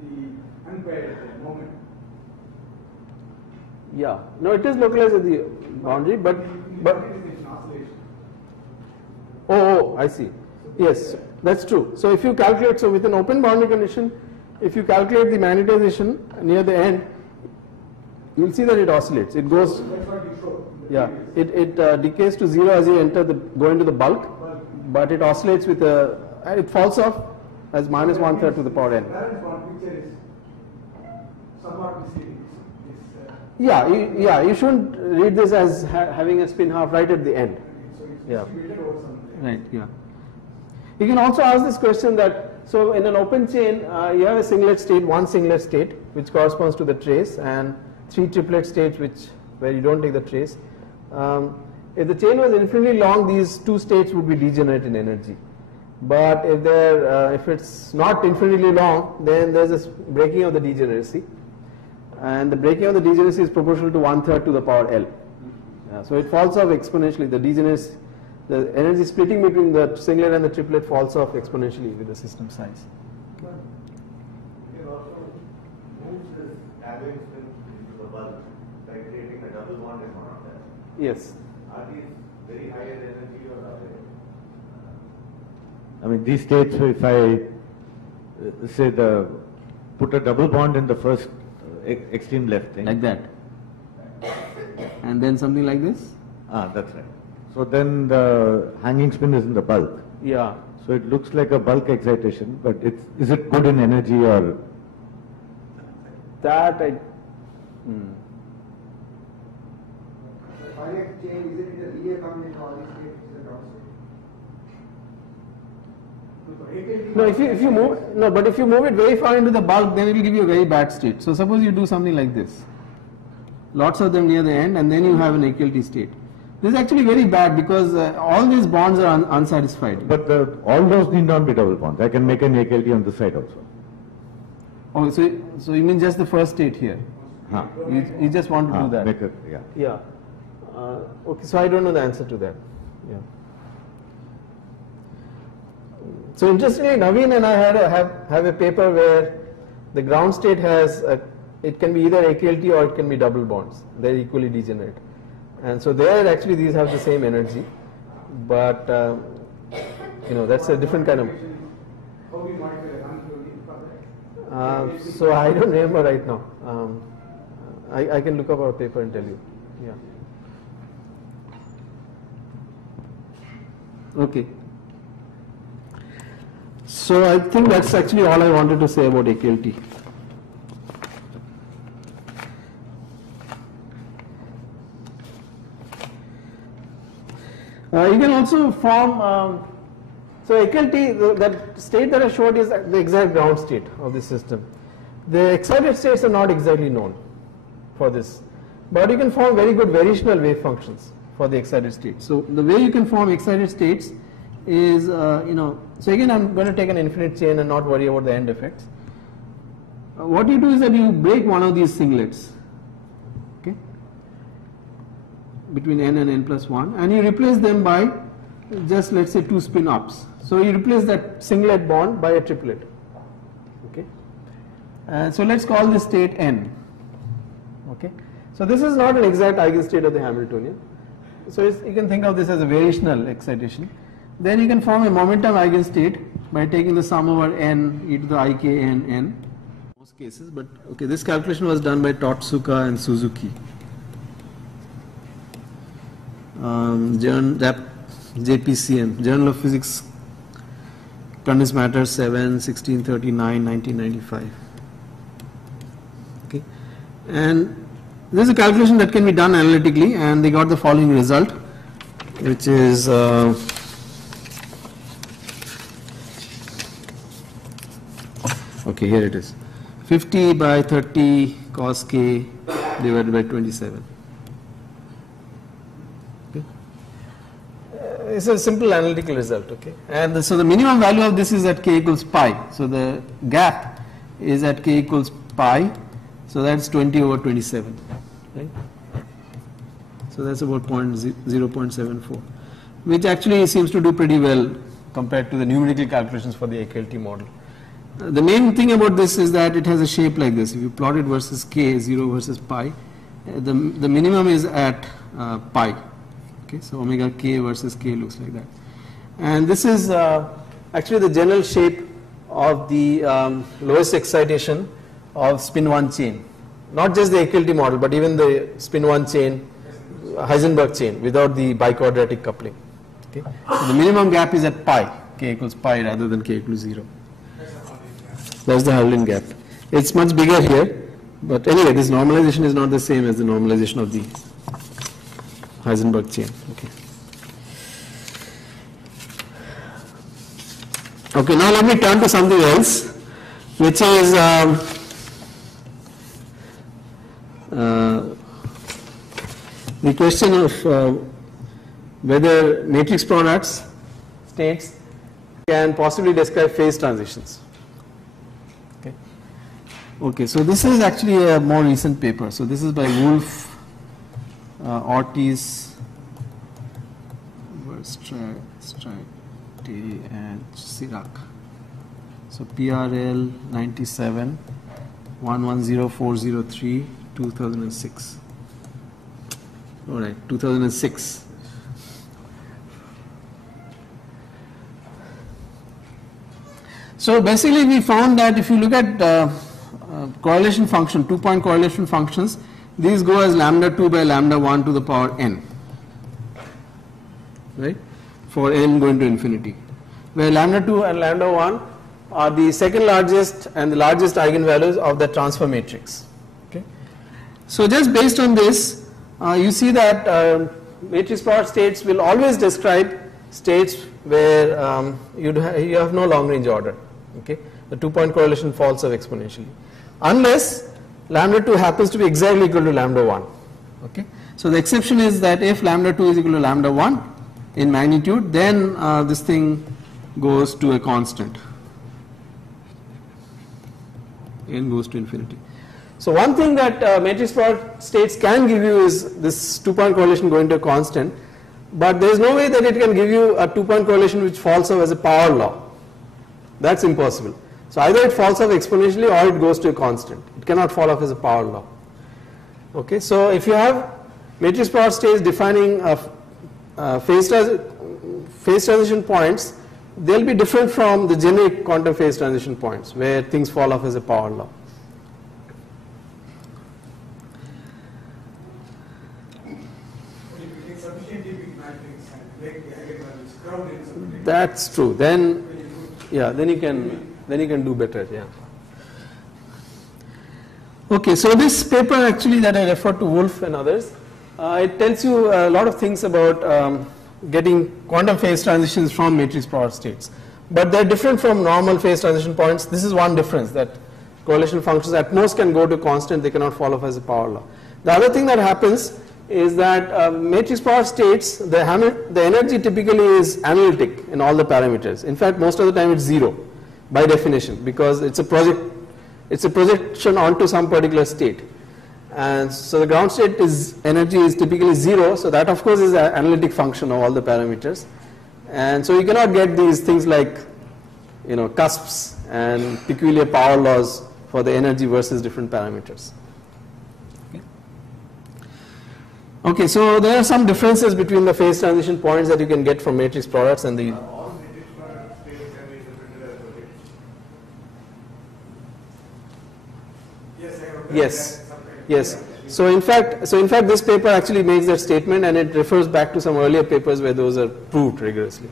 the unpaired moment. Yeah. No, it is localized at the boundary, but Magnetization oscillation. oh, I see. Yes, that's true. So if you calculate, so with an open boundary condition, if you calculate the magnetization near the end, you will see that it oscillates. It goes. That's what you showed. Yeah. It decays to 0 as you go into the bulk, but it oscillates with a. It falls off as minus 1/3 to the power n. Balance bond picture is somewhat misleading. Yeah, you shouldn't read this as having a spin half right at the end. So it's Yeah. distributed over some. Right, yeah. You can also ask this question that, so in an open chain, you have a singlet state, one singlet state, which corresponds to the trace, and 3 triplet states where you don't take the trace. If the chain was infinitely long, these 2 states would be degenerate in energy. But if it's not infinitely long, then there's a breaking of the degeneracy. And the breaking of the degeneracy is proportional to 1/3 to the power L. So it falls off exponentially. The degeneracy, the energy splitting between the singlet and the triplet falls off exponentially with the system size. It also moves this alloy spin into the bulk by creating a double bond in one of them. Yes. Are these very higher energy or are they? I mean, these states, if I say put a double bond in the first extreme left thing. Like that. And then something like this? That's right. So then the hanging spin is in the bulk. Yeah. So it looks like a bulk excitation, but is it good in energy or? That I. Finite chain, is it in a linear combination of all these states? Is it outside? No, if you move, no, but if you move it very far into the bulk, then it will give you a very bad state. So suppose you do something like this, lots of them near the end, and then you have an AKLT state. This is actually very bad because all these bonds are unsatisfied. But all those need not be double bonds. I can make an AKLT on this side also. Oh, so you mean just the first state here? Huh. You just want to do that? Make it, yeah. Yeah. Okay, so I don't know the answer to that. Yeah. So interestingly, Naveen and I have a paper where the ground state has it can be either AKLT or it can be double bonds. They're equally degenerate, and so there actually these have the same energy, but that's a different kind of. How we modify the Hamiltonian for that? So I don't remember right now. I can look up our paper and tell you. Yeah. Okay. So I think that's actually all I wanted to say about AKLT. You can also form, so AKLT, that state that I showed is the exact ground state of the system. The excited states are not exactly known for this, but you can form very good variational wave functions for the excited state. So the way you can form excited states is, so again I'm going to take an infinite chain and not worry about the end effects. What you do is that you break one of these singlets, okay, between n and n plus 1, and you replace them by just, let's say, 2 spin ups. So you replace that singlet bond by a triplet, okay. So let's call this state n, okay. So this is not an exact eigenstate of the Hamiltonian. So you can think of this as a variational excitation. Then you can form a momentum eigenstate by taking the sum over n e to the I k n n. Most cases, but okay, this calculation was done by Totsuka and Suzuki. JPCM, Journal of Physics, Condensed Matter 7, 1639, 1995. Okay, and this is a calculation that can be done analytically, and they got the following result, which is okay, here it is, 50 by 30 cos k divided by 27. Okay. It's a simple analytical result, okay, and so the minimum value of this is at k equals pi, so the gap is at k equals pi, so that's 20 over 27, right? So that's about 0.74, which actually seems to do pretty well compared to the numerical calculations for the AKLT model. The main thing about this is that it has a shape like this. If you plot it versus k, 0 versus pi, the minimum is at pi. Okay, so omega k versus k looks like that. And this is actually the general shape of the lowest excitation of spin 1 chain. Not just the AKLT model, but even the spin 1 chain, Heisenberg chain without the biquadratic coupling. Okay, so the minimum gap is at pi, k equals pi rather than k equals 0. That's the Howland gap. It's much bigger here, but anyway, this normalization is not the same as the normalization of the Heisenberg chain. Okay. Okay, now let me turn to something else, which is the question of whether matrix products, states, can possibly describe phase transitions. Okay, so this is actually a more recent paper. So this is by Wolf, Ortiz, Strate, and Sirac. So PRL 97 110403 2006. All right, 2006. So basically, we found that if you look at correlation function, 2-point correlation functions, these go as lambda 2 by lambda 1 to the power n, right, for n going to infinity, where lambda 2 and lambda 1 are the second largest and the largest eigenvalues of the transfer matrix. Okay. So just based on this, you see that matrix product states will always describe states where you have no long range order. Okay. The 2-point correlation falls off exponentially, unless lambda 2 happens to be exactly equal to lambda 1. Okay. So the exception is that if lambda 2 is equal to lambda 1 in magnitude, then this thing goes to a constant, n goes to infinity. So one thing that matrix product states can give you is this 2-point correlation going to a constant, but there is no way that it can give you a 2-point correlation which falls off as a power law. That's impossible. So either it falls off exponentially or it goes to a constant. It cannot fall off as a power law. Okay, so if you have matrix product states defining phase transition points, they'll be different from the generic quantum phase transition points where things fall off as a power law. That's true. Then, yeah, then you can do better. Yeah. Okay, so this paper actually that I referred to, Wolf and others, it tells you a lot of things about getting quantum phase transitions from matrix product states, but they're different from normal phase transition points. This is one difference, that correlation functions at most can go to constant; they cannot fall off as a power law. The other thing that happens is that matrix product states, the energy typically is analytic in all the parameters. In fact, most of the time it's 0 by definition, because it's a projection onto some particular state. And so the ground state energy is typically 0, so that of course is an analytic function of all the parameters. And so you cannot get these things like, you know, cusps and peculiar power laws for the energy versus different parameters. Okay, so there are some differences between the phase transition points that you can get from matrix products and the. All matrix product states can be represented as projections. Yes, yes. So in fact, this paper actually makes that statement, and it refers back to some earlier papers where those are proved rigorously.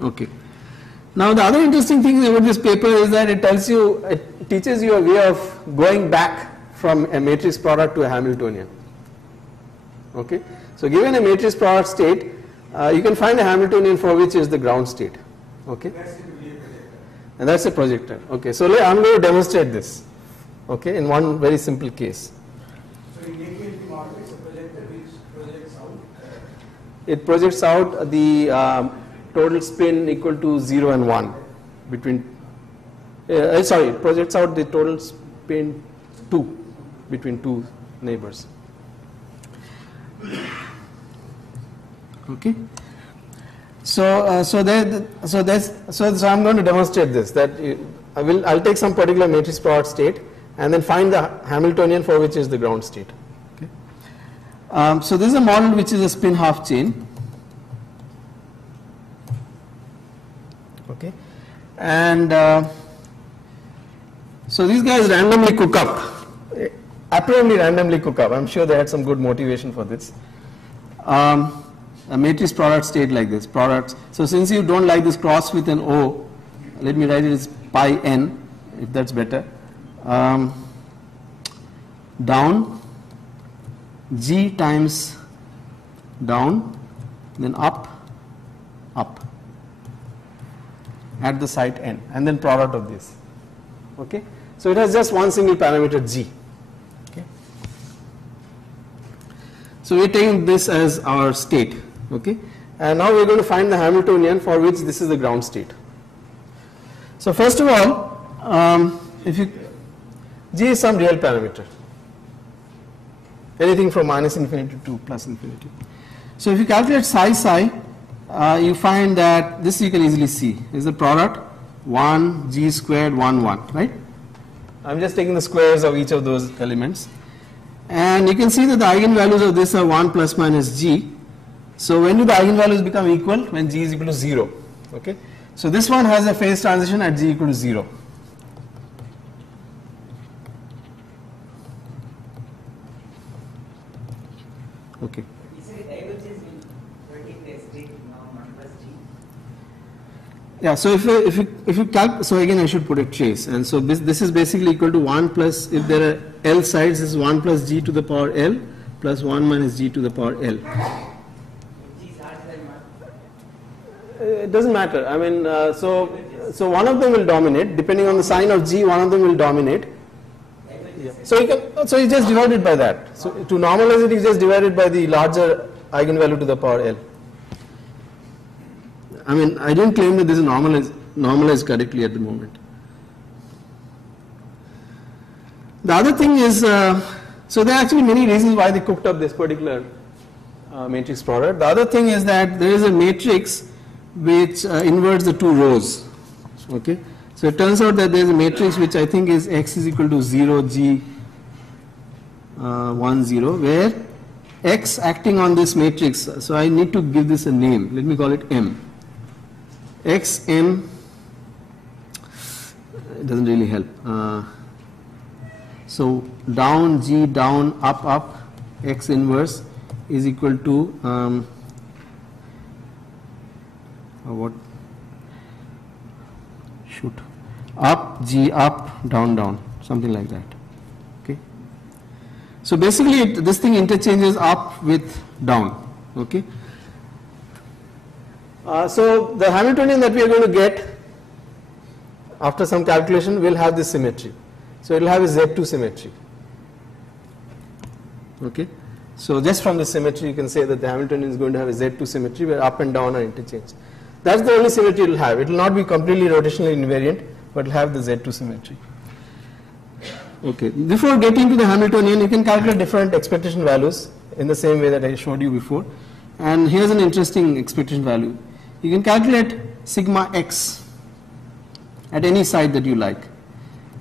Okay. Now the other interesting thing about this paper is that it teaches you a way of going back from a matrix product to a Hamiltonian. Okay, so given a matrix product state, you can find a Hamiltonian for which is the ground state. Okay, and that's a projector. Okay, so I'm going to demonstrate this. Okay, in one very simple case. So in APLP model, it's a projector which projects out. It projects out the total spin equal to 0 and 1 between. It projects out the total spin 2 between two neighbors. Okay, so I'm going to demonstrate this. That I'll take some particular matrix product state and then find the Hamiltonian for which is the ground state. Okay. So this is a model which is a spin half chain. Okay, and so these guys randomly cook up. Apparently randomly cook up. I'm sure they had some good motivation for this. A matrix product state like this, products. So since you don't like this cross with an O, let me write it as pi n, if that's better. Down, G times down, then up, up, at the site n, and then product of this. Okay, so it has just one single parameter G. So we're taking this as our state, okay, and now we're going to find the Hamiltonian for which this is the ground state. So first of all, G is some real parameter, anything from -infinity to +infinity. So if you calculate psi, you find that this you can easily see is the product 1 G squared 1 1, right? I'm just taking the squares of each of those elements. And you can see that the eigenvalues of this are 1 plus minus G. So when do the eigenvalues become equal? When G is equal to 0. Okay. So this one has a phase transition at G equal to 0. Okay. You say divergence will predict the state now 1 plus G. Yeah. So if you calculate, so again I should put a trace, and so this is basically equal to 1 plus, if there are L sides, this is 1 plus G to the power L plus 1 minus G to the power L. G is larger than 1. It doesn't matter. I mean, so one of them will dominate. Depending on the sign of G, one of them will dominate. Yeah. So you just divide it by that. So to normalize it, you just divide it by the larger eigenvalue to the power L. I mean, I didn't claim that this is normalized correctly at the moment. The other thing is, so there are actually many reasons why they cooked up this particular matrix product. The other thing is that there is a matrix which inverts the two rows. Okay, so it turns out that there is a matrix which I think is X is equal to 0, G 1, 0, where X acting on this matrix. So I need to give this a name. Let me call it M. X M. It doesn't really help. So down G down up X inverse is equal to what? Shoot. Up G up down something like that. Okay. So basically this thing interchanges up with down. Okay. So the Hamiltonian that we are going to get after some calculation will have this symmetry. So it will have a Z2 symmetry. Okay. So just from the symmetry you can say that the Hamiltonian is going to have a Z2 symmetry where up and down are interchanged. That's the only symmetry it will have. It will not be completely rotationally invariant, but it will have the Z2 symmetry. Okay. Before getting to the Hamiltonian, you can calculate different expectation values in the same way that I showed you before. And here's an interesting expectation value. You can calculate sigma x at any site that you like.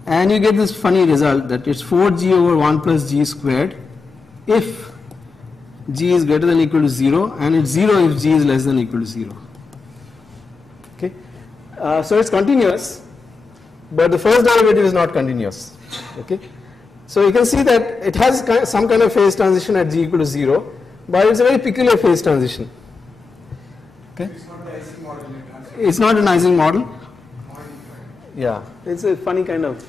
And you get this funny result that it's 4g over 1 plus g squared if g is greater than or equal to 0, and it's 0 if g is less than or equal to 0. Okay. So it's continuous, but the first derivative is not continuous. Okay. So you can see that it has some kind of phase transition at g equal to 0, but it's a very peculiar phase transition. Okay. It's not an Ising model. Yeah, it's a funny kind of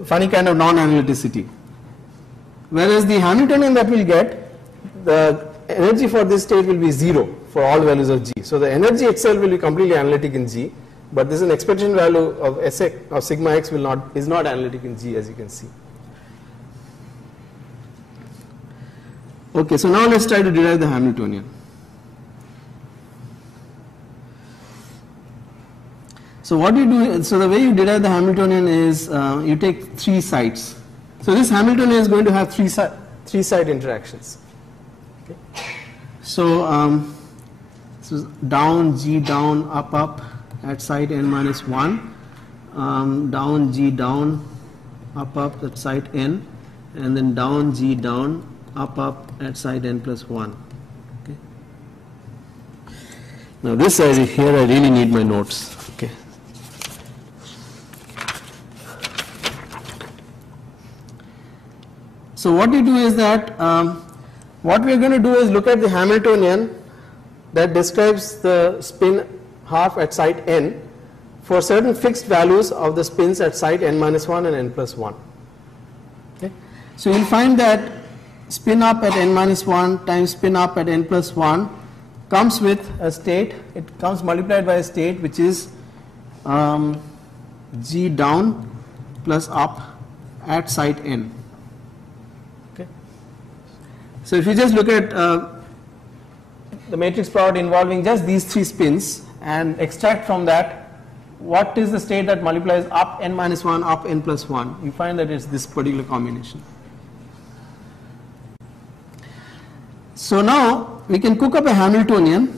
non-analyticity. Whereas the Hamiltonian that we'll get, the energy for this state will be 0 for all values of g. So the energy itself will be completely analytic in g, but this is an expectation value of Sx of sigma x is not analytic in g, as you can see. Okay, so now let's try to derive the Hamiltonian. So what you do, so the way you derive the Hamiltonian is you take 3 sites. So this Hamiltonian is going to have 3 site interactions. Okay. So, so down G down up at site n minus 1, down G down up at site n, and then down G down up at site n plus 1. Okay. Now this here I really need my notes. Okay. So what you do is that what we are going to do is look at the Hamiltonian that describes the spin half at site n for certain fixed values of the spins at site n minus 1 and n plus 1. Okay. So you will find that spin up at n minus 1 times spin up at n plus 1 comes with a state, it comes multiplied by a state which is G down plus up at site n. Okay. So if you just look at the matrix product involving just these 3 spins and extract from that what is the state that multiplies up n minus 1 up n plus 1, you find that it's this particular combination. So now we can cook up a Hamiltonian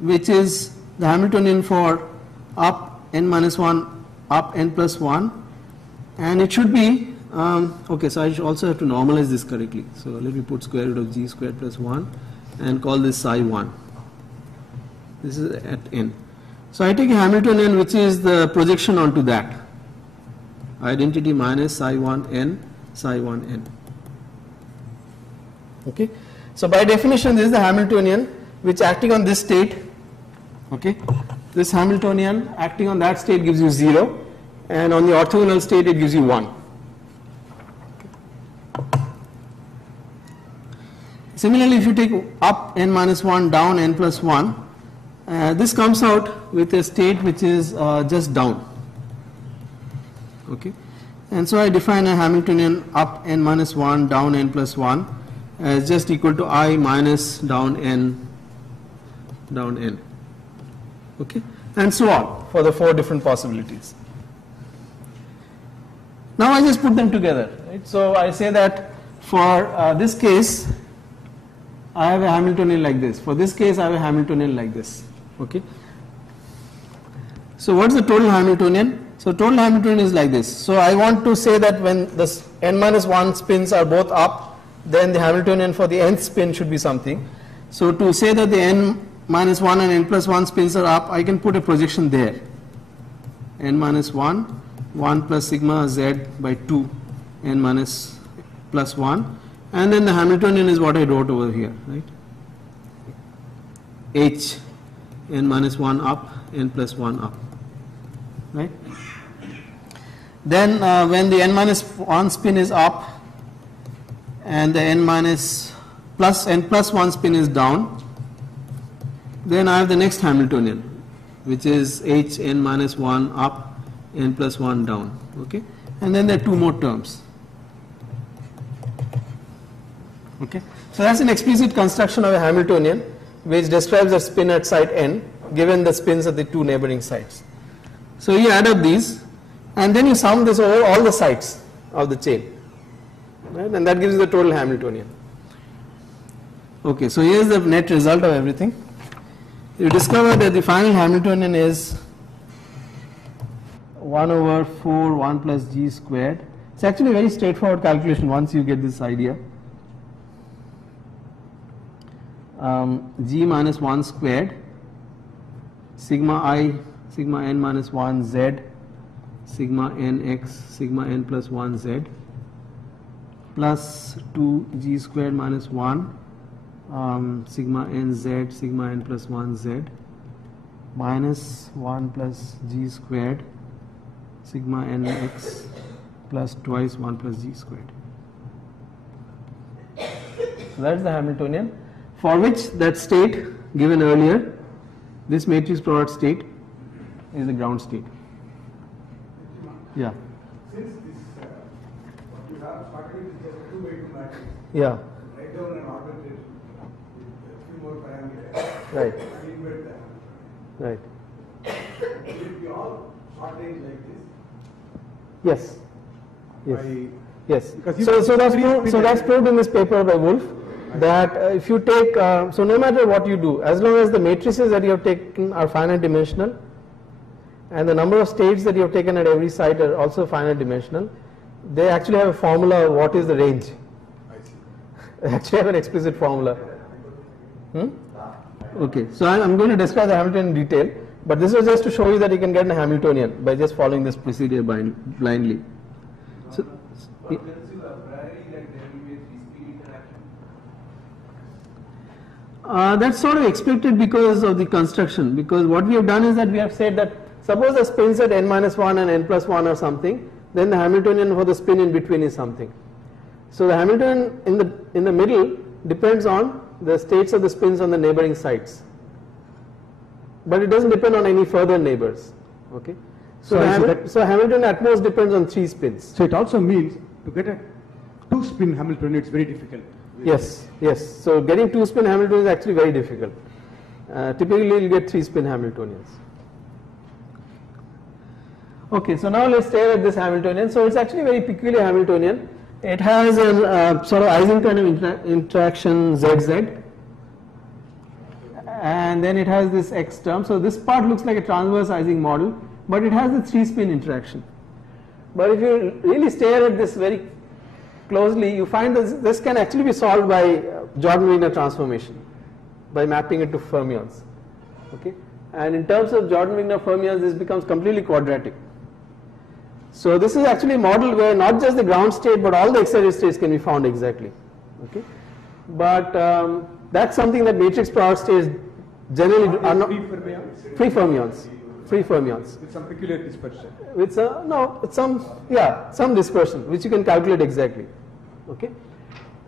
which is the Hamiltonian for up n minus 1 up n plus 1, and it should be okay, so I should also have to normalize this correctly. So let me put square root of g squared plus 1 and call this psi 1. This is at n. So I take a Hamiltonian which is the projection onto that identity minus psi 1 n psi 1 n. Okay. So by definition this is the Hamiltonian which acting on this state, okay, this Hamiltonian acting on that state gives you 0, and on the orthogonal state it gives you 1. Similarly, if you take up n minus 1 down n plus 1, this comes out with a state which is just down. Okay, and so I define a Hamiltonian up n minus 1 down n plus 1 as just equal to I minus down n. Okay, and so on for the 4 different possibilities. Now I just put them together, right? So I say that for this case, I have a Hamiltonian like this. For this case, I have a Hamiltonian like this. Okay. So what is the total Hamiltonian? So total Hamiltonian is like this. So I want to say that when the n minus 1 spins are both up, then the Hamiltonian for the nth spin should be something. So to say that the n minus 1 and n plus 1 spins are up, I can put a projection there. N minus 1, 1 plus sigma z by 2, n minus plus 1. And then the Hamiltonian is what I wrote over here, right? H, n minus 1 up, n plus 1 up, right? Then when the n minus 1 spin is up and the n plus 1 spin is down, then I have the next Hamiltonian, which is h n minus 1 up, n plus 1 down, okay? And then there are 2 more terms. Okay. So that's an explicit construction of a Hamiltonian which describes a spin at site n given the spins at the 2 neighboring sites. So you add up these and then you sum this over all the sites of the chain, right? And that gives you the total Hamiltonian. Okay, so here's the net result of everything. You discover that the final Hamiltonian is 1 over 4 1 plus g squared. It's actually a very straightforward calculation once you get this idea. G minus 1 squared sigma I sigma n minus 1 z sigma n x sigma n plus 1 z plus 2 g squared minus 1 sigma n z sigma n plus 1 z minus 1 plus g squared sigma n x plus twice 1 plus g squared. So that's the Hamiltonian, for which that state given earlier, this matrix product state, is the ground state. Yeah. Since this, what you have started with just a 2x2 matrix, Yeah. write down an arbitrary with a few more parameters. Right. And invert that. Right. Will it be all short range like this? Yes. Yes. By, Yes. Because you- So that's proved in this paper by Wolf, that if you take, so no matter what you do, as long as the matrices that you have taken are finite dimensional and the number of states that you have taken at every site are also finite dimensional, they actually have a formula of what is the range. I see. They actually have an explicit formula. Okay, so I'm going to describe the Hamiltonian in detail, but this was just to show you that you can get a Hamiltonian by just following this procedure blindly. So, that's sort of expected because of the construction, because what we have done is that we have said that suppose the spins at n minus 1 and n plus 1 or something, then the Hamiltonian for the spin in between is something. So the Hamiltonian in the middle depends on the states of the spins on the neighboring sites, but it doesn't depend on any further neighbors. Okay. So Hamiltonian at most depends on 3 spins. So it also means to get a 2-spin Hamiltonian, it's very difficult. Yes, yes. So getting 2-spin Hamiltonian is actually very difficult. Typically you'll get 3-spin Hamiltonians. Okay, so now let's stare at this Hamiltonian. So it's actually a very peculiar Hamiltonian. It has a sort of Ising kind of interaction ZZ, and then it has this X term. So this part looks like a transverse Ising model, but it has the 3-spin interaction. But if you really stare at this very closely, you find that this can actually be solved by Jordan-Wigner transformation, by mapping it to fermions. Okay, and in terms of Jordan-Wigner fermions, this becomes completely quadratic. So this is actually a model where not just the ground state but all the excited states can be found exactly. Okay, but that's something that matrix product states generally are not free fermions. Free fermions with some peculiar dispersion. With some dispersion which you can calculate exactly. Okay,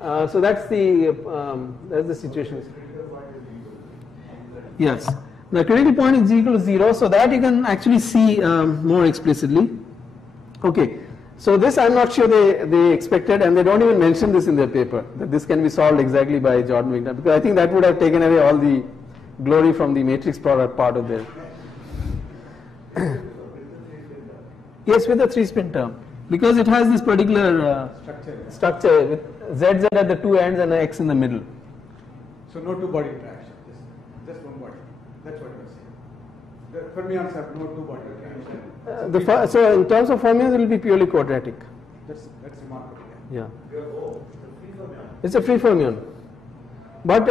so that's the situation. Yes, the critical point is g equal to 0, so that you can actually see more explicitly. Okay, so this I'm not sure they expected, and they don't even mention this in their paper, that this can be solved exactly by Jordan-Wigner, because I think that would have taken away all the glory from the matrix product part of their Yes, with the 3-spin term, because it has this particular structure with ZZ at the two ends and an X in the middle. So no two-body interaction, just one body. That's what you're saying. The fermions have no two-body interaction. So in terms of fermions, it will be purely quadratic. That's remarkable. Yeah. It's a free fermion. But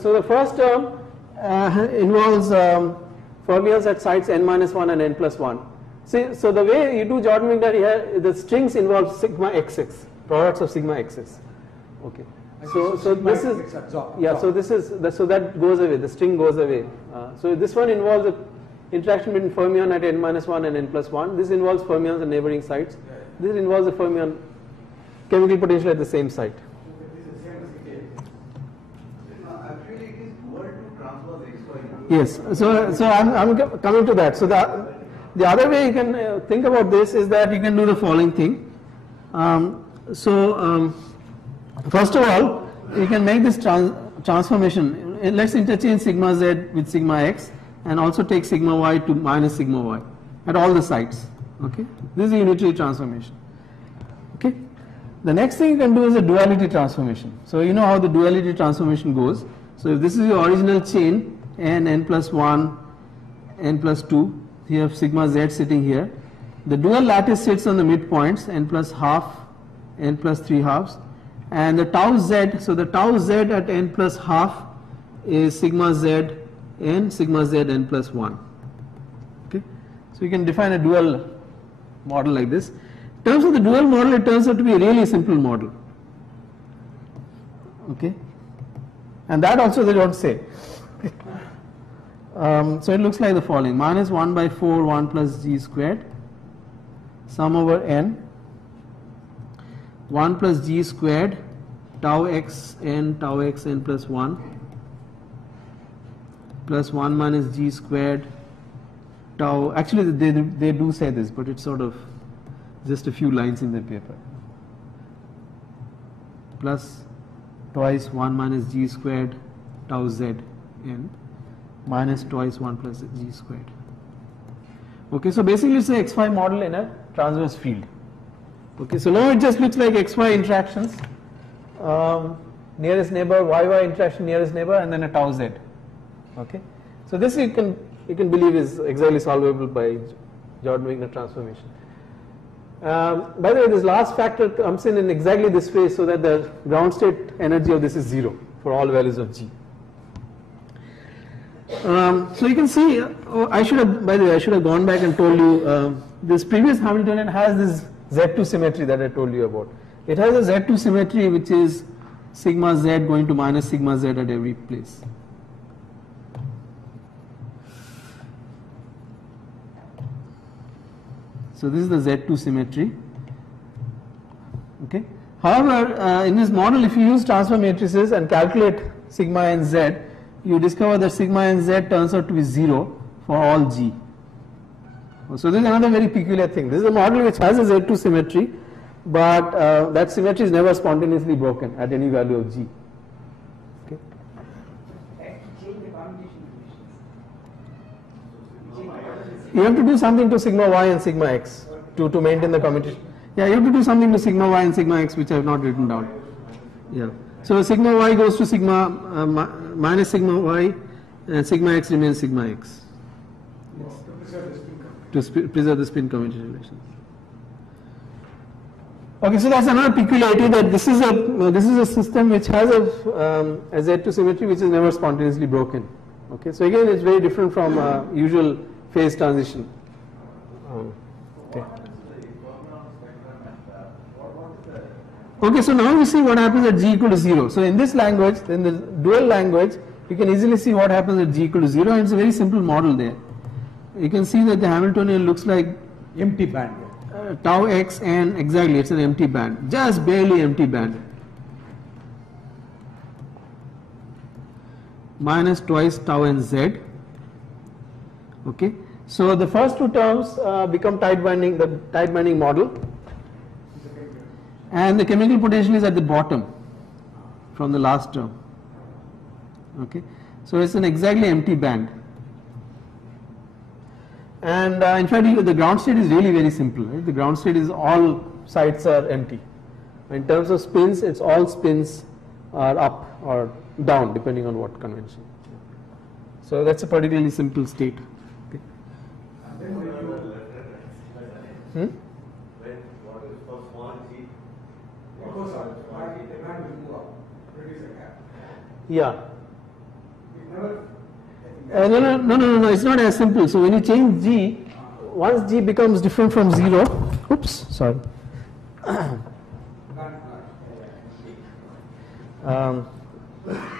so the first term involves fermions at sites n-1 and n+1. See, so the way you do Jordan-Wigner here, the strings involve sigma xx, products of sigma xx. Okay. So this is so this is so that goes away. The string goes away. So this one involves a interaction between fermion at n-1 and n+1. This involves fermions at neighboring sites. This involves a fermion chemical potential at the same site. Actually, it is equal to transpose xy. Yes. So I'm coming to that. So the other way you can think about this is that you can do the following thing. First of all, you can make this transformation. Let's interchange sigma z with sigma x and also take sigma y to minus sigma y at all the sites. Okay, this is a unitary transformation. Okay, the next thing you can do is a duality transformation. So you know how the duality transformation goes. So if this is your original chain n+1, n+2, you have sigma z sitting here. The dual lattice sits on the midpoints n+12, n+3 halves, and the tau z. So the tau z at n+12 is sigma z n, sigma z n+1. Okay, so you can define a dual model like this. In terms of the dual model, it turns out to be a really simple model. Okay, and that also they don't say. So it looks like the following: minus 1 by 4 1 plus g squared, sum over n, 1 plus g squared, tau x n plus 1, plus 1 minus g squared, tau. Actually they do say this, but it's sort of just a few lines in the paper, plus twice 1 minus g squared tau z n, minus twice 1 plus g squared. Okay, so basically it's a xy model in a transverse field. Okay, so now it just looks like xy interactions, nearest neighbor, yy interaction nearest neighbor, and then a tau z. Okay, so this you can believe is exactly solvable by Jordan-Wigner transformation. By the way, this last factor comes in exactly this way, so that the ground state energy of this is 0 for all values of g. So you can see, I should have gone back and told you this previous Hamiltonian has this Z2 symmetry that I told you about. It has a Z2 symmetry which is sigma z going to minus sigma z at every place. So this is the Z2 symmetry. Okay. However, in this model, if you use transfer matrices and calculate sigma and z, you discover that sigma and z turns out to be 0 for all g. So this is another very peculiar thing. This is a model which has a Z2 symmetry, but that symmetry is never spontaneously broken at any value of g. Okay. Change the combination conditions. You have to do something to sigma y and sigma x to maintain the commutation. Yeah, you have to do something to sigma y and sigma x, which I have not written down. Yeah. So sigma y goes to sigma minus sigma y, and sigma x remains sigma x. Yes. To preserve the spin commutation relations. Okay, so that's another peculiarity, that this is a system which has a Z2 symmetry which is never spontaneously broken. Okay, so again it's very different from usual phase transition. Okay. Okay, so now we see what happens at g equal to 0. So in this language, in the dual language, you can easily see what happens at g equal to 0, and it's a very simple model there. You can see that the Hamiltonian looks like empty band. Tau x n, exactly, it's an empty band, just barely empty band. Minus twice tau n z. Okay, so the first two terms become tight binding, the tight binding model, and the chemical potential is at the bottom from the last term. Okay, so it's an exactly empty band. And in fact, the ground state is really very simple. Right? The ground state is all sites are empty. In terms of spins, it's all spins are up or down depending on what convention. So that's a particularly simple state. Okay. Hmm? What is for small g? Because the demand will move up, produce a gap. Yeah. It never, I think No, it's not as simple. So when you change g, once g becomes different from 0, oops, sorry.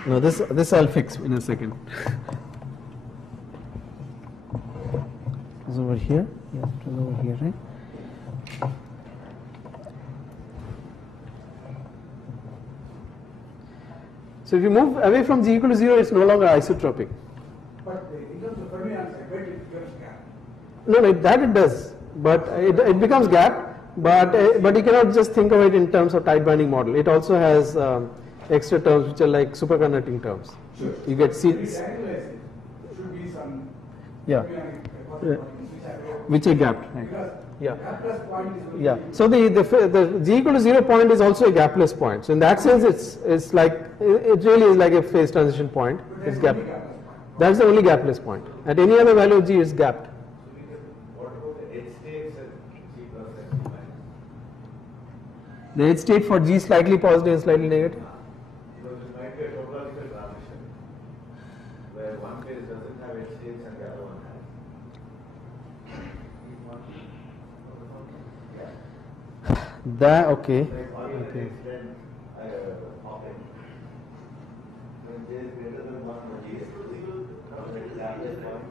No, this I'll fix in a second. It's over here. Yeah, it was over here, right? So if you move away from g equal to 0, it's no longer isotropic. But in terms of Fermi answer, where it becomes gap. No, that it does, but it becomes gap. But you cannot just think of it in terms of tight binding model. It also has extra terms which are like superconducting terms. Sure. You get If we seeds. diagonalize it, should be some Yeah. Fermionic Which are gapped. Right. because Yeah. gap plus point is only Yeah. So the g equal to 0 point is also a gapless point. So in that sense, it's like it really is like a phase transition point. but It's there's gap. only gap plus point. That's the only gapless point. At any other value of g, it's gapped. What about the edge states and g plus and g minus? The edge state for g slightly positive and slightly negative. Because it might be a topological transition where one phase doesn't have edge states and the other one has. That okay. Like on the extent hopping. When j is greater than 1, when g is equal, now it is gapless point.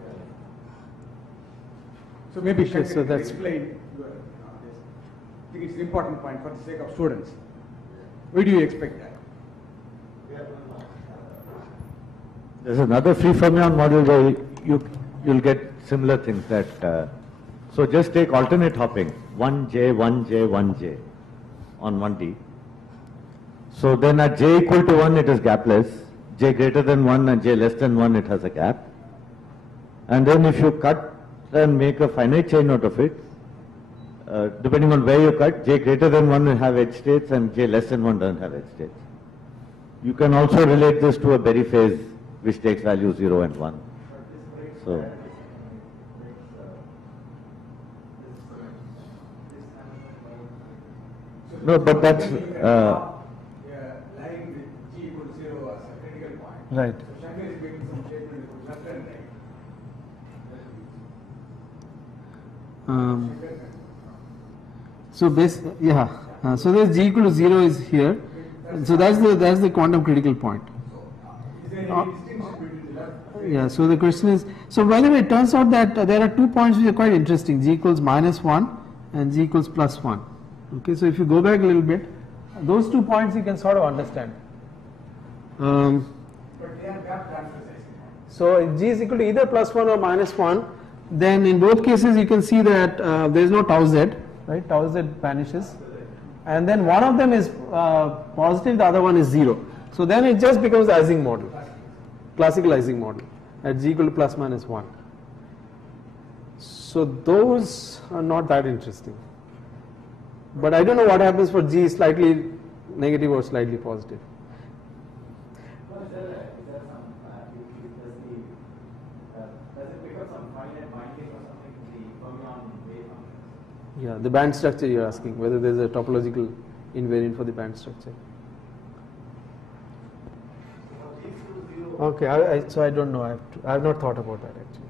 So maybe Sure, Shankar so can that's- explain this. I think it's an important point for the sake of students. Why do you expect that? There's another free fermion model where you'll get similar things that so just take alternate hopping 1j 1j 1j on 1d. So then at j equal to 1 it is gapless, j greater than 1 and j less than 1 it has a gap. And then if you cut and make a finite chain out of it, depending on where you cut, j greater than 1 will have edge states and j less than 1 doesn't have edge states. You can also relate this to a Berry phase which takes values 0 and 1. So, no, but that's, Lying with g equal to 0 as a critical point. Right. So Shankar is making some statement with left and right. So so there's g equal to 0 is here. So that's the quantum critical point. Is there any distinction between the left? Yeah. So the question is, so by the way, it turns out that there are 2 points which are quite interesting. G equals -1 and g equals +1. Okay. So if you go back a little bit, those 2 points you can sort of understand. But they are gap transversizing. So if g is equal to either +1 or -1, then in both cases you can see that there is no tau z, right? Tau z vanishes, and then one of them is positive, the other one is 0. So then it just becomes the Ising model, classical Ising model at g equal to ±1. So those are not that interesting. But I don't know what happens for g slightly negative or slightly positive. Does it become some finite binding or something to the fermion wave functions? Yeah, the band structure you're asking, whether there's a topological invariant for the band structure. Okay, so I don't know. I have not thought about that actually.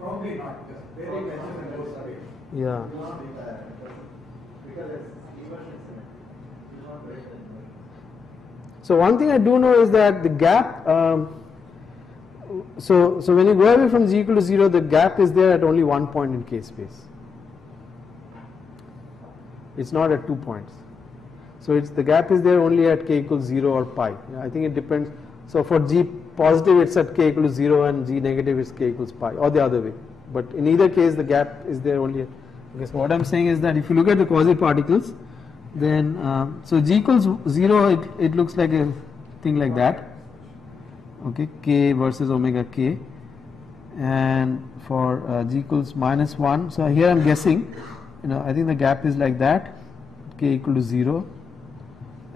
Probably not, because very edges and goes away. Yeah. Because it's inversion symmetry. It's not very symmetric. So one thing I do know is that the gap. So when you go away from g equal to 0, the gap is there at only one point in k space. It's not at 2 points. So the gap is there only at k equals 0 or pi. I think it depends. So for g positive, it's at k equal to 0, and g negative is k equals pi, or the other way. But in either case, the gap is there only at. Okay, so what I'm saying is that if you look at the quasi-particles, then so g equals 0, it looks like a thing like that. Okay, k versus omega k, and for g equals -1. So here I'm guessing, I think the gap is like that, k equal to 0,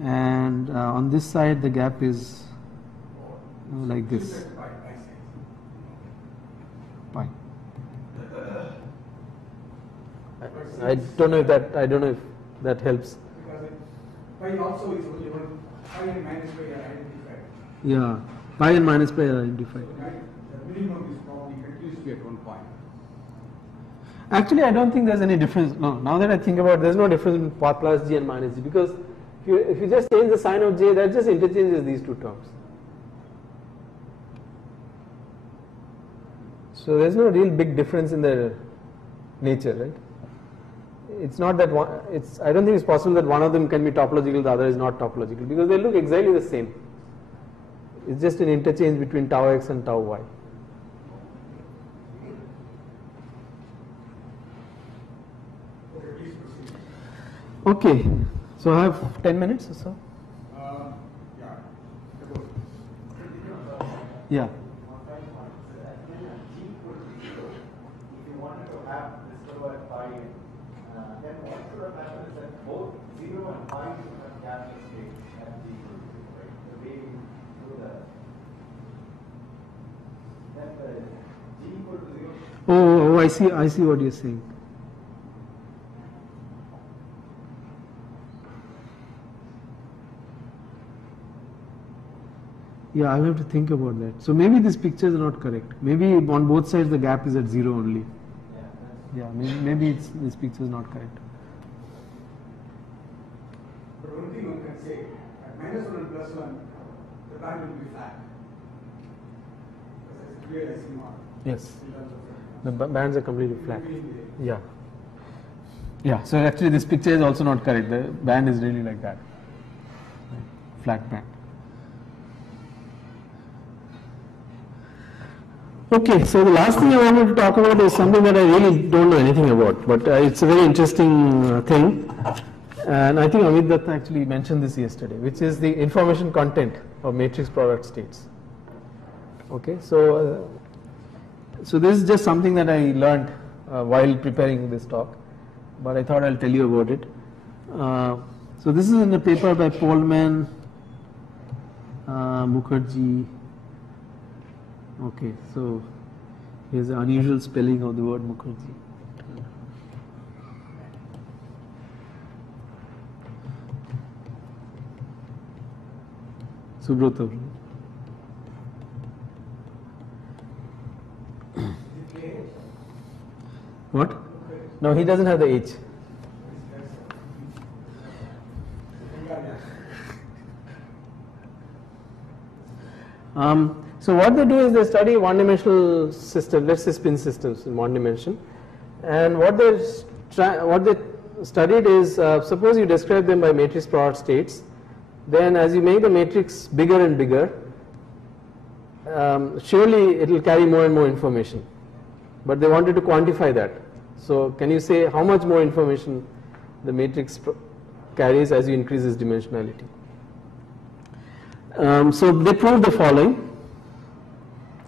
and on this side the gap is like this. Pi. I don't know if that helps. Because pi also is only one, pi and minus pi are identified. Yeah, pi and minus pi are identified. So the minimum is probably continues to be at one point. Actually, I don't think there's any difference. No, now that I think about it, there's no difference between plus g and minus g, because if you just change the sign of j, that just interchanges these two terms. So there's no real big difference in their nature, right? It's not that one, I don't think it's possible that one of them can be topological, the other is not topological, because they look exactly the same. It's just an interchange between tau x and tau y. Okay, so I have 10 minutes or so. Yeah. If you wanted to have this low at pi, then what should have happened is that both 0 and pi should have gapped state at g equal to 0, right? The way you do that. Then the g equal to 0. Oh, I see what you're saying. Yeah, I'll have to think about that. So maybe this picture is not correct. Maybe on both sides the gap is at 0 only. Yeah, maybe this picture is not correct. But one thing one can say, at -1 and +1, the band will be flat. Because it's clear as mark. Yes. In terms of The bands are completely flat. Between Yeah. Yeah, so actually this picture is also not correct. The band is really like that. Flat band. Okay, so the last thing I wanted to talk about is something that I really don't know anything about, but it's a very interesting thing, and I think Amit Datta actually mentioned this yesterday, which is the information content of matrix product states. Okay, so this is just something that I learned while preparing this talk, but I thought I'll tell you about it. So this is in a paper by Polman, Mukherjee. Okay, so here's the unusual spelling of the word Mukherjee. Subrata. What? No, he doesn't have the H. So what they do is they study one-dimensional system, let's say spin systems in one dimension, and what they studied is suppose you describe them by matrix product states, then as you make the matrix bigger and bigger, surely it will carry more and more information, but they wanted to quantify that. So can you say how much more information the matrix carries as you increase its dimensionality? So they proved the following,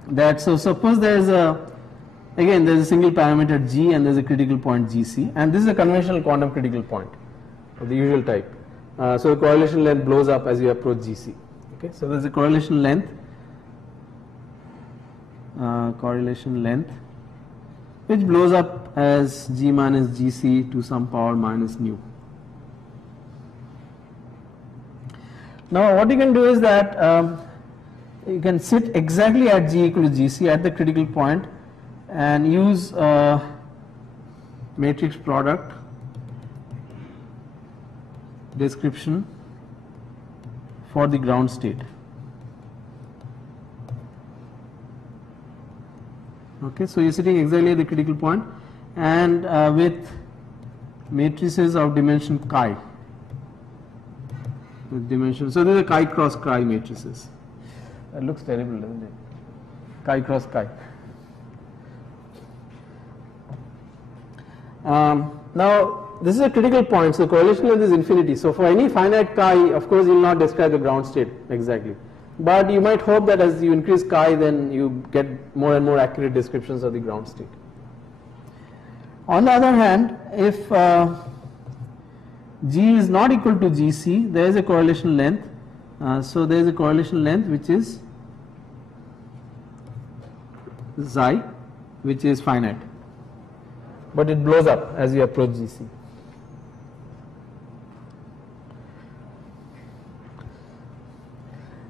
that so suppose there is there's a single parameter g and there's a critical point gc, and this is a conventional quantum critical point of the usual type. So the correlation length blows up as you approach gc. Okay, so there's a correlation length which blows up as g minus gc to some power minus nu. Now what you can do is that you can sit exactly at g equal to gc at the critical point and use matrix product description for the ground state. Okay, so you're sitting exactly at the critical point and with matrices of dimension chi. With dimension, so these are chi cross chi matrices. That looks terrible, doesn't it? Chi cross chi. Now this is a critical point, so correlation length is infinity. So for any finite chi, of course you will not describe the ground state exactly. but you might hope that as you increase chi, then you get more and more accurate descriptions of the ground state. On the other hand, if G is not equal to Gc, there is a correlation length. So there is a correlation length which is xi, which is finite, but it blows up as you approach Gc.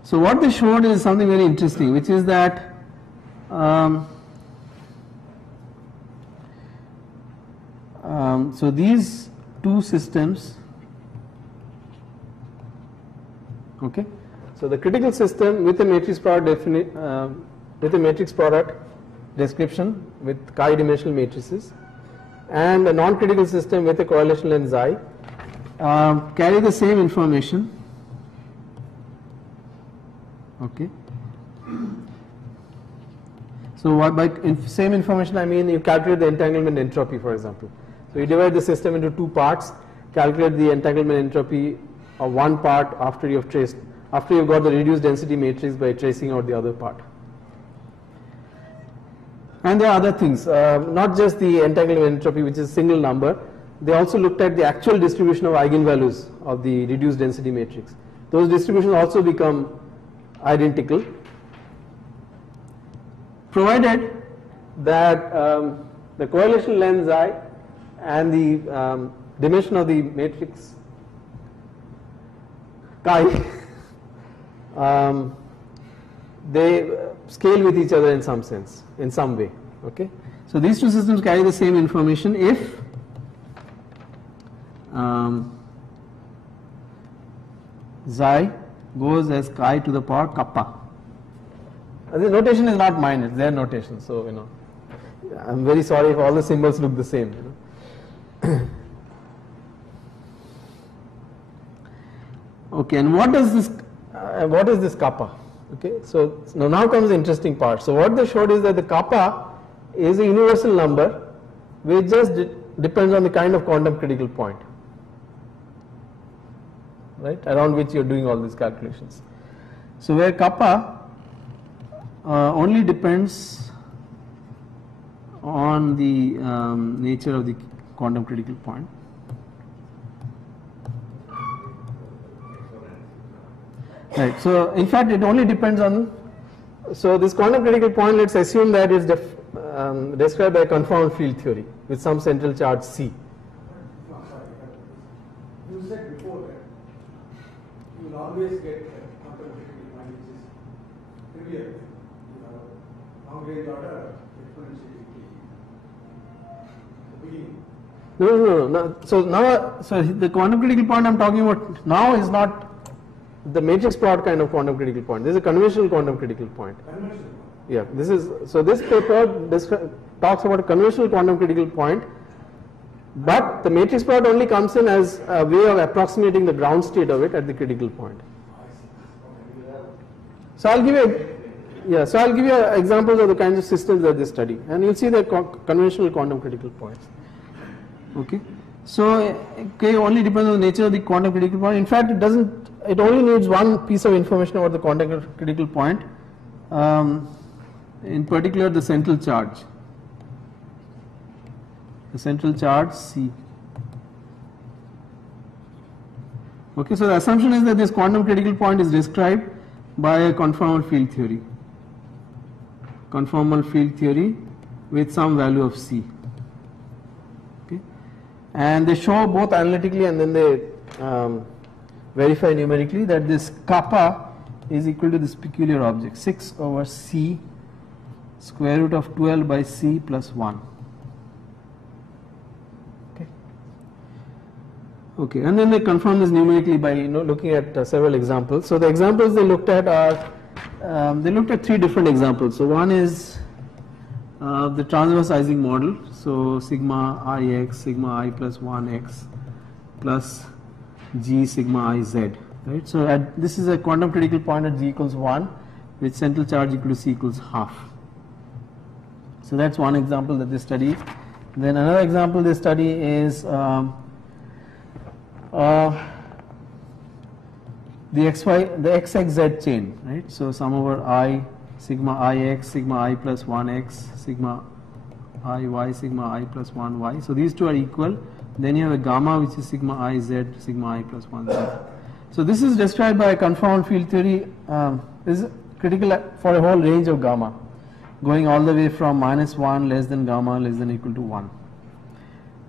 So what they showed is something very interesting, which is that so these two systems, okay, so the critical system with a matrix product description with chi-dimensional matrices, and a non-critical system with a correlation length xi carry the same information. Okay. So what by same information I mean you calculate the entanglement entropy, for example. So you divide the system into two parts, calculate the entanglement entropy of one part after you've got the reduced density matrix by tracing out the other part. And there are other things, not just the entanglement entropy, which is a single number. They also looked at the actual distribution of eigenvalues of the reduced density matrix. Those distributions also become identical, provided that the correlation length xi and the dimension of the matrix chi they scale with each other in some sense, in some way. Okay, so these two systems carry the same information if xi goes as chi to the power kappa. The notation is not mine; it's their notation. So I'm very sorry if all the symbols look the same. Okay, and what does this? What is this kappa? Okay, so now comes the interesting part. So what they showed is that the kappa is a universal number which just depends on the kind of quantum critical point, right, around which you are doing all these calculations. So where kappa only depends on the nature of the quantum critical point. Right. So in fact, it only depends on. So this quantum critical point, let's assume that is described by a conformal field theory with some central charge C. You said before that you will always get a quantum critical point which is trivial, long range order exponentially beginning. No. So the quantum critical point I'm talking about now is not the matrix plot kind of quantum critical point. This is a conventional quantum critical point. Conventional. Yeah, this paper talks about a conventional quantum critical point, but the matrix plot only comes in as a way of approximating the ground state of it at the critical point. So I'll give you examples of the kinds of systems that they study, and you'll see the conventional quantum critical points. Okay, so only depends on the nature of the quantum critical point. In fact, it only needs one piece of information about the quantum critical point, in particular the central charge. The central charge C. Okay, so the assumption is that this quantum critical point is described by a conformal field theory. Conformal field theory with some value of C. Okay, and they show both analytically and then they verify numerically that this kappa is equal to this peculiar object 6 over C square root of 12 by C plus 1. Okay, and then they confirm this numerically by looking at several examples. So the examples they looked at are they looked at three different examples. So one is the transverse Ising model. So sigma ix, sigma I plus 1x plus g sigma I z. Right. So this is a quantum critical point at g equals 1 with central charge equal to c equals half. So that's one example that they study. Then another example they study is the xxz chain, right? So sum over I, sigma ix, sigma I plus 1x, sigma iy, sigma I plus 1y. So these two are equal. Then you have a gamma which is sigma iz, sigma I plus 1z. So this is described by a confound field theory. This is critical for a whole range of gamma, going all the way from -1 less than gamma less than equal to 1.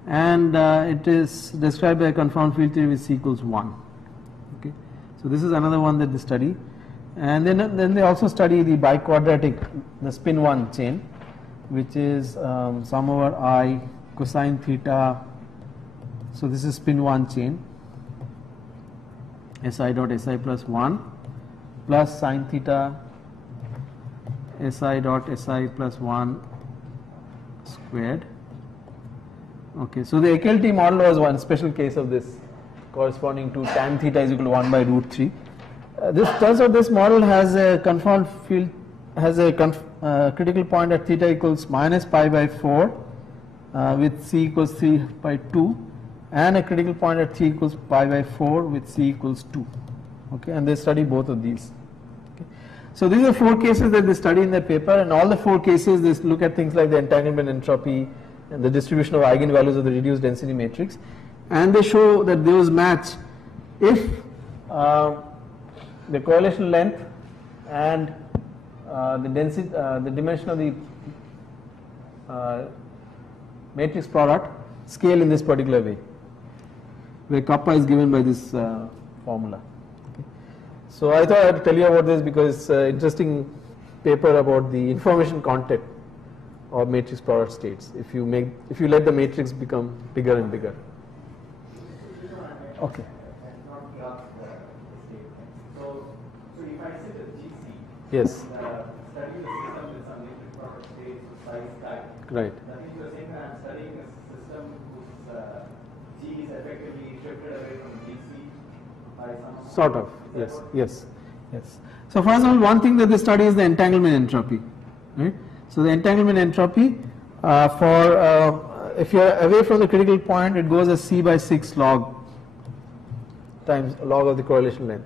And it is described by a confound field theory with c equals 1. Okay. So this is another one that they study. And then they also study the biquadratic, the spin 1 chain, which is sum over I cosine theta. So this is spin 1 chain, si dot si plus 1 plus sine theta si dot si plus 1 squared. Okay, so the AKLT model was one special case of this, corresponding to tan theta is equal to 1 by root 3. This turns out this model has a confound field, has a critical point at theta equals minus pi by 4 with c equals 3 by 2, and a critical point at c equals pi by 4 with c equals 2. Okay, and they study both of these. Okay. So these are 4 cases that they study in their paper, and all the 4 cases they look at things like the entanglement entropy and the distribution of eigenvalues of the reduced density matrix, and they show that those match if the correlation length and the density, the dimension of the matrix product scale in this particular way, where kappa is given by this formula. Okay. So I thought I would tell you about this because it's an interesting paper about the information content of matrix product states. If you let the matrix become bigger and bigger. Okay. So if I sit at GC, Yes. study the system with some matrix product states with size chi. Right. That means you're saying that I'm studying a system whose G is effectively shifted away from GC by some Sort of. Yes. Yes. Yes. So first of all, one thing that they study is the entanglement entropy. Right. So the entanglement entropy if you are away from the critical point, it goes as c by 6 log times log of the correlation length.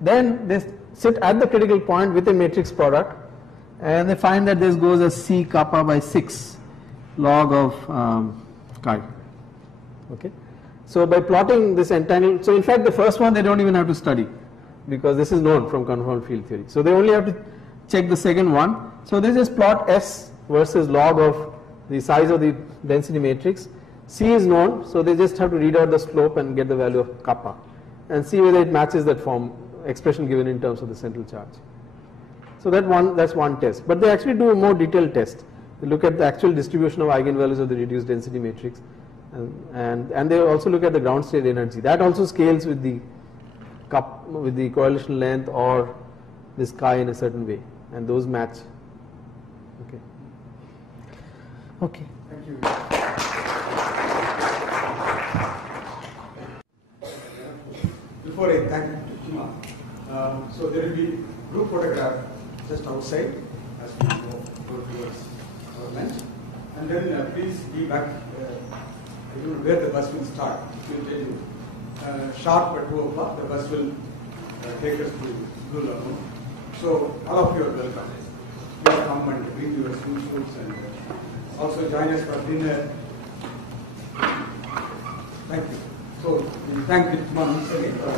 Then they sit at the critical point with a matrix product, and they find that this goes as c kappa by 6 log of chi. Okay. So by plotting this entanglement, so in fact the first one they don't even have to study because this is known from confound field theory. So they only have to check the second one. So they just plot S versus log of the size of the density matrix. C is known, so they just have to read out the slope and get the value of kappa and see whether it matches that form expression given in terms of the central charge. So that's one test. But they actually do a more detailed test. They look at the actual distribution of eigenvalues of the reduced density matrix, and they also look at the ground state energy. That also scales with the correlation length or this chi in a certain way, and those match. Okay. Okay. Thank you. Before I thank Kima, so there will be group photograph just outside as we go towards our lunch, and then please be back. I don't know where the bus will start. It will tell you. Sharp at 2 o'clock, the bus will take us to Blue Lagoon. So all of you are welcome. Please come and bring your swimsuits and also join us for dinner. Thank you. So we thank Kima once again.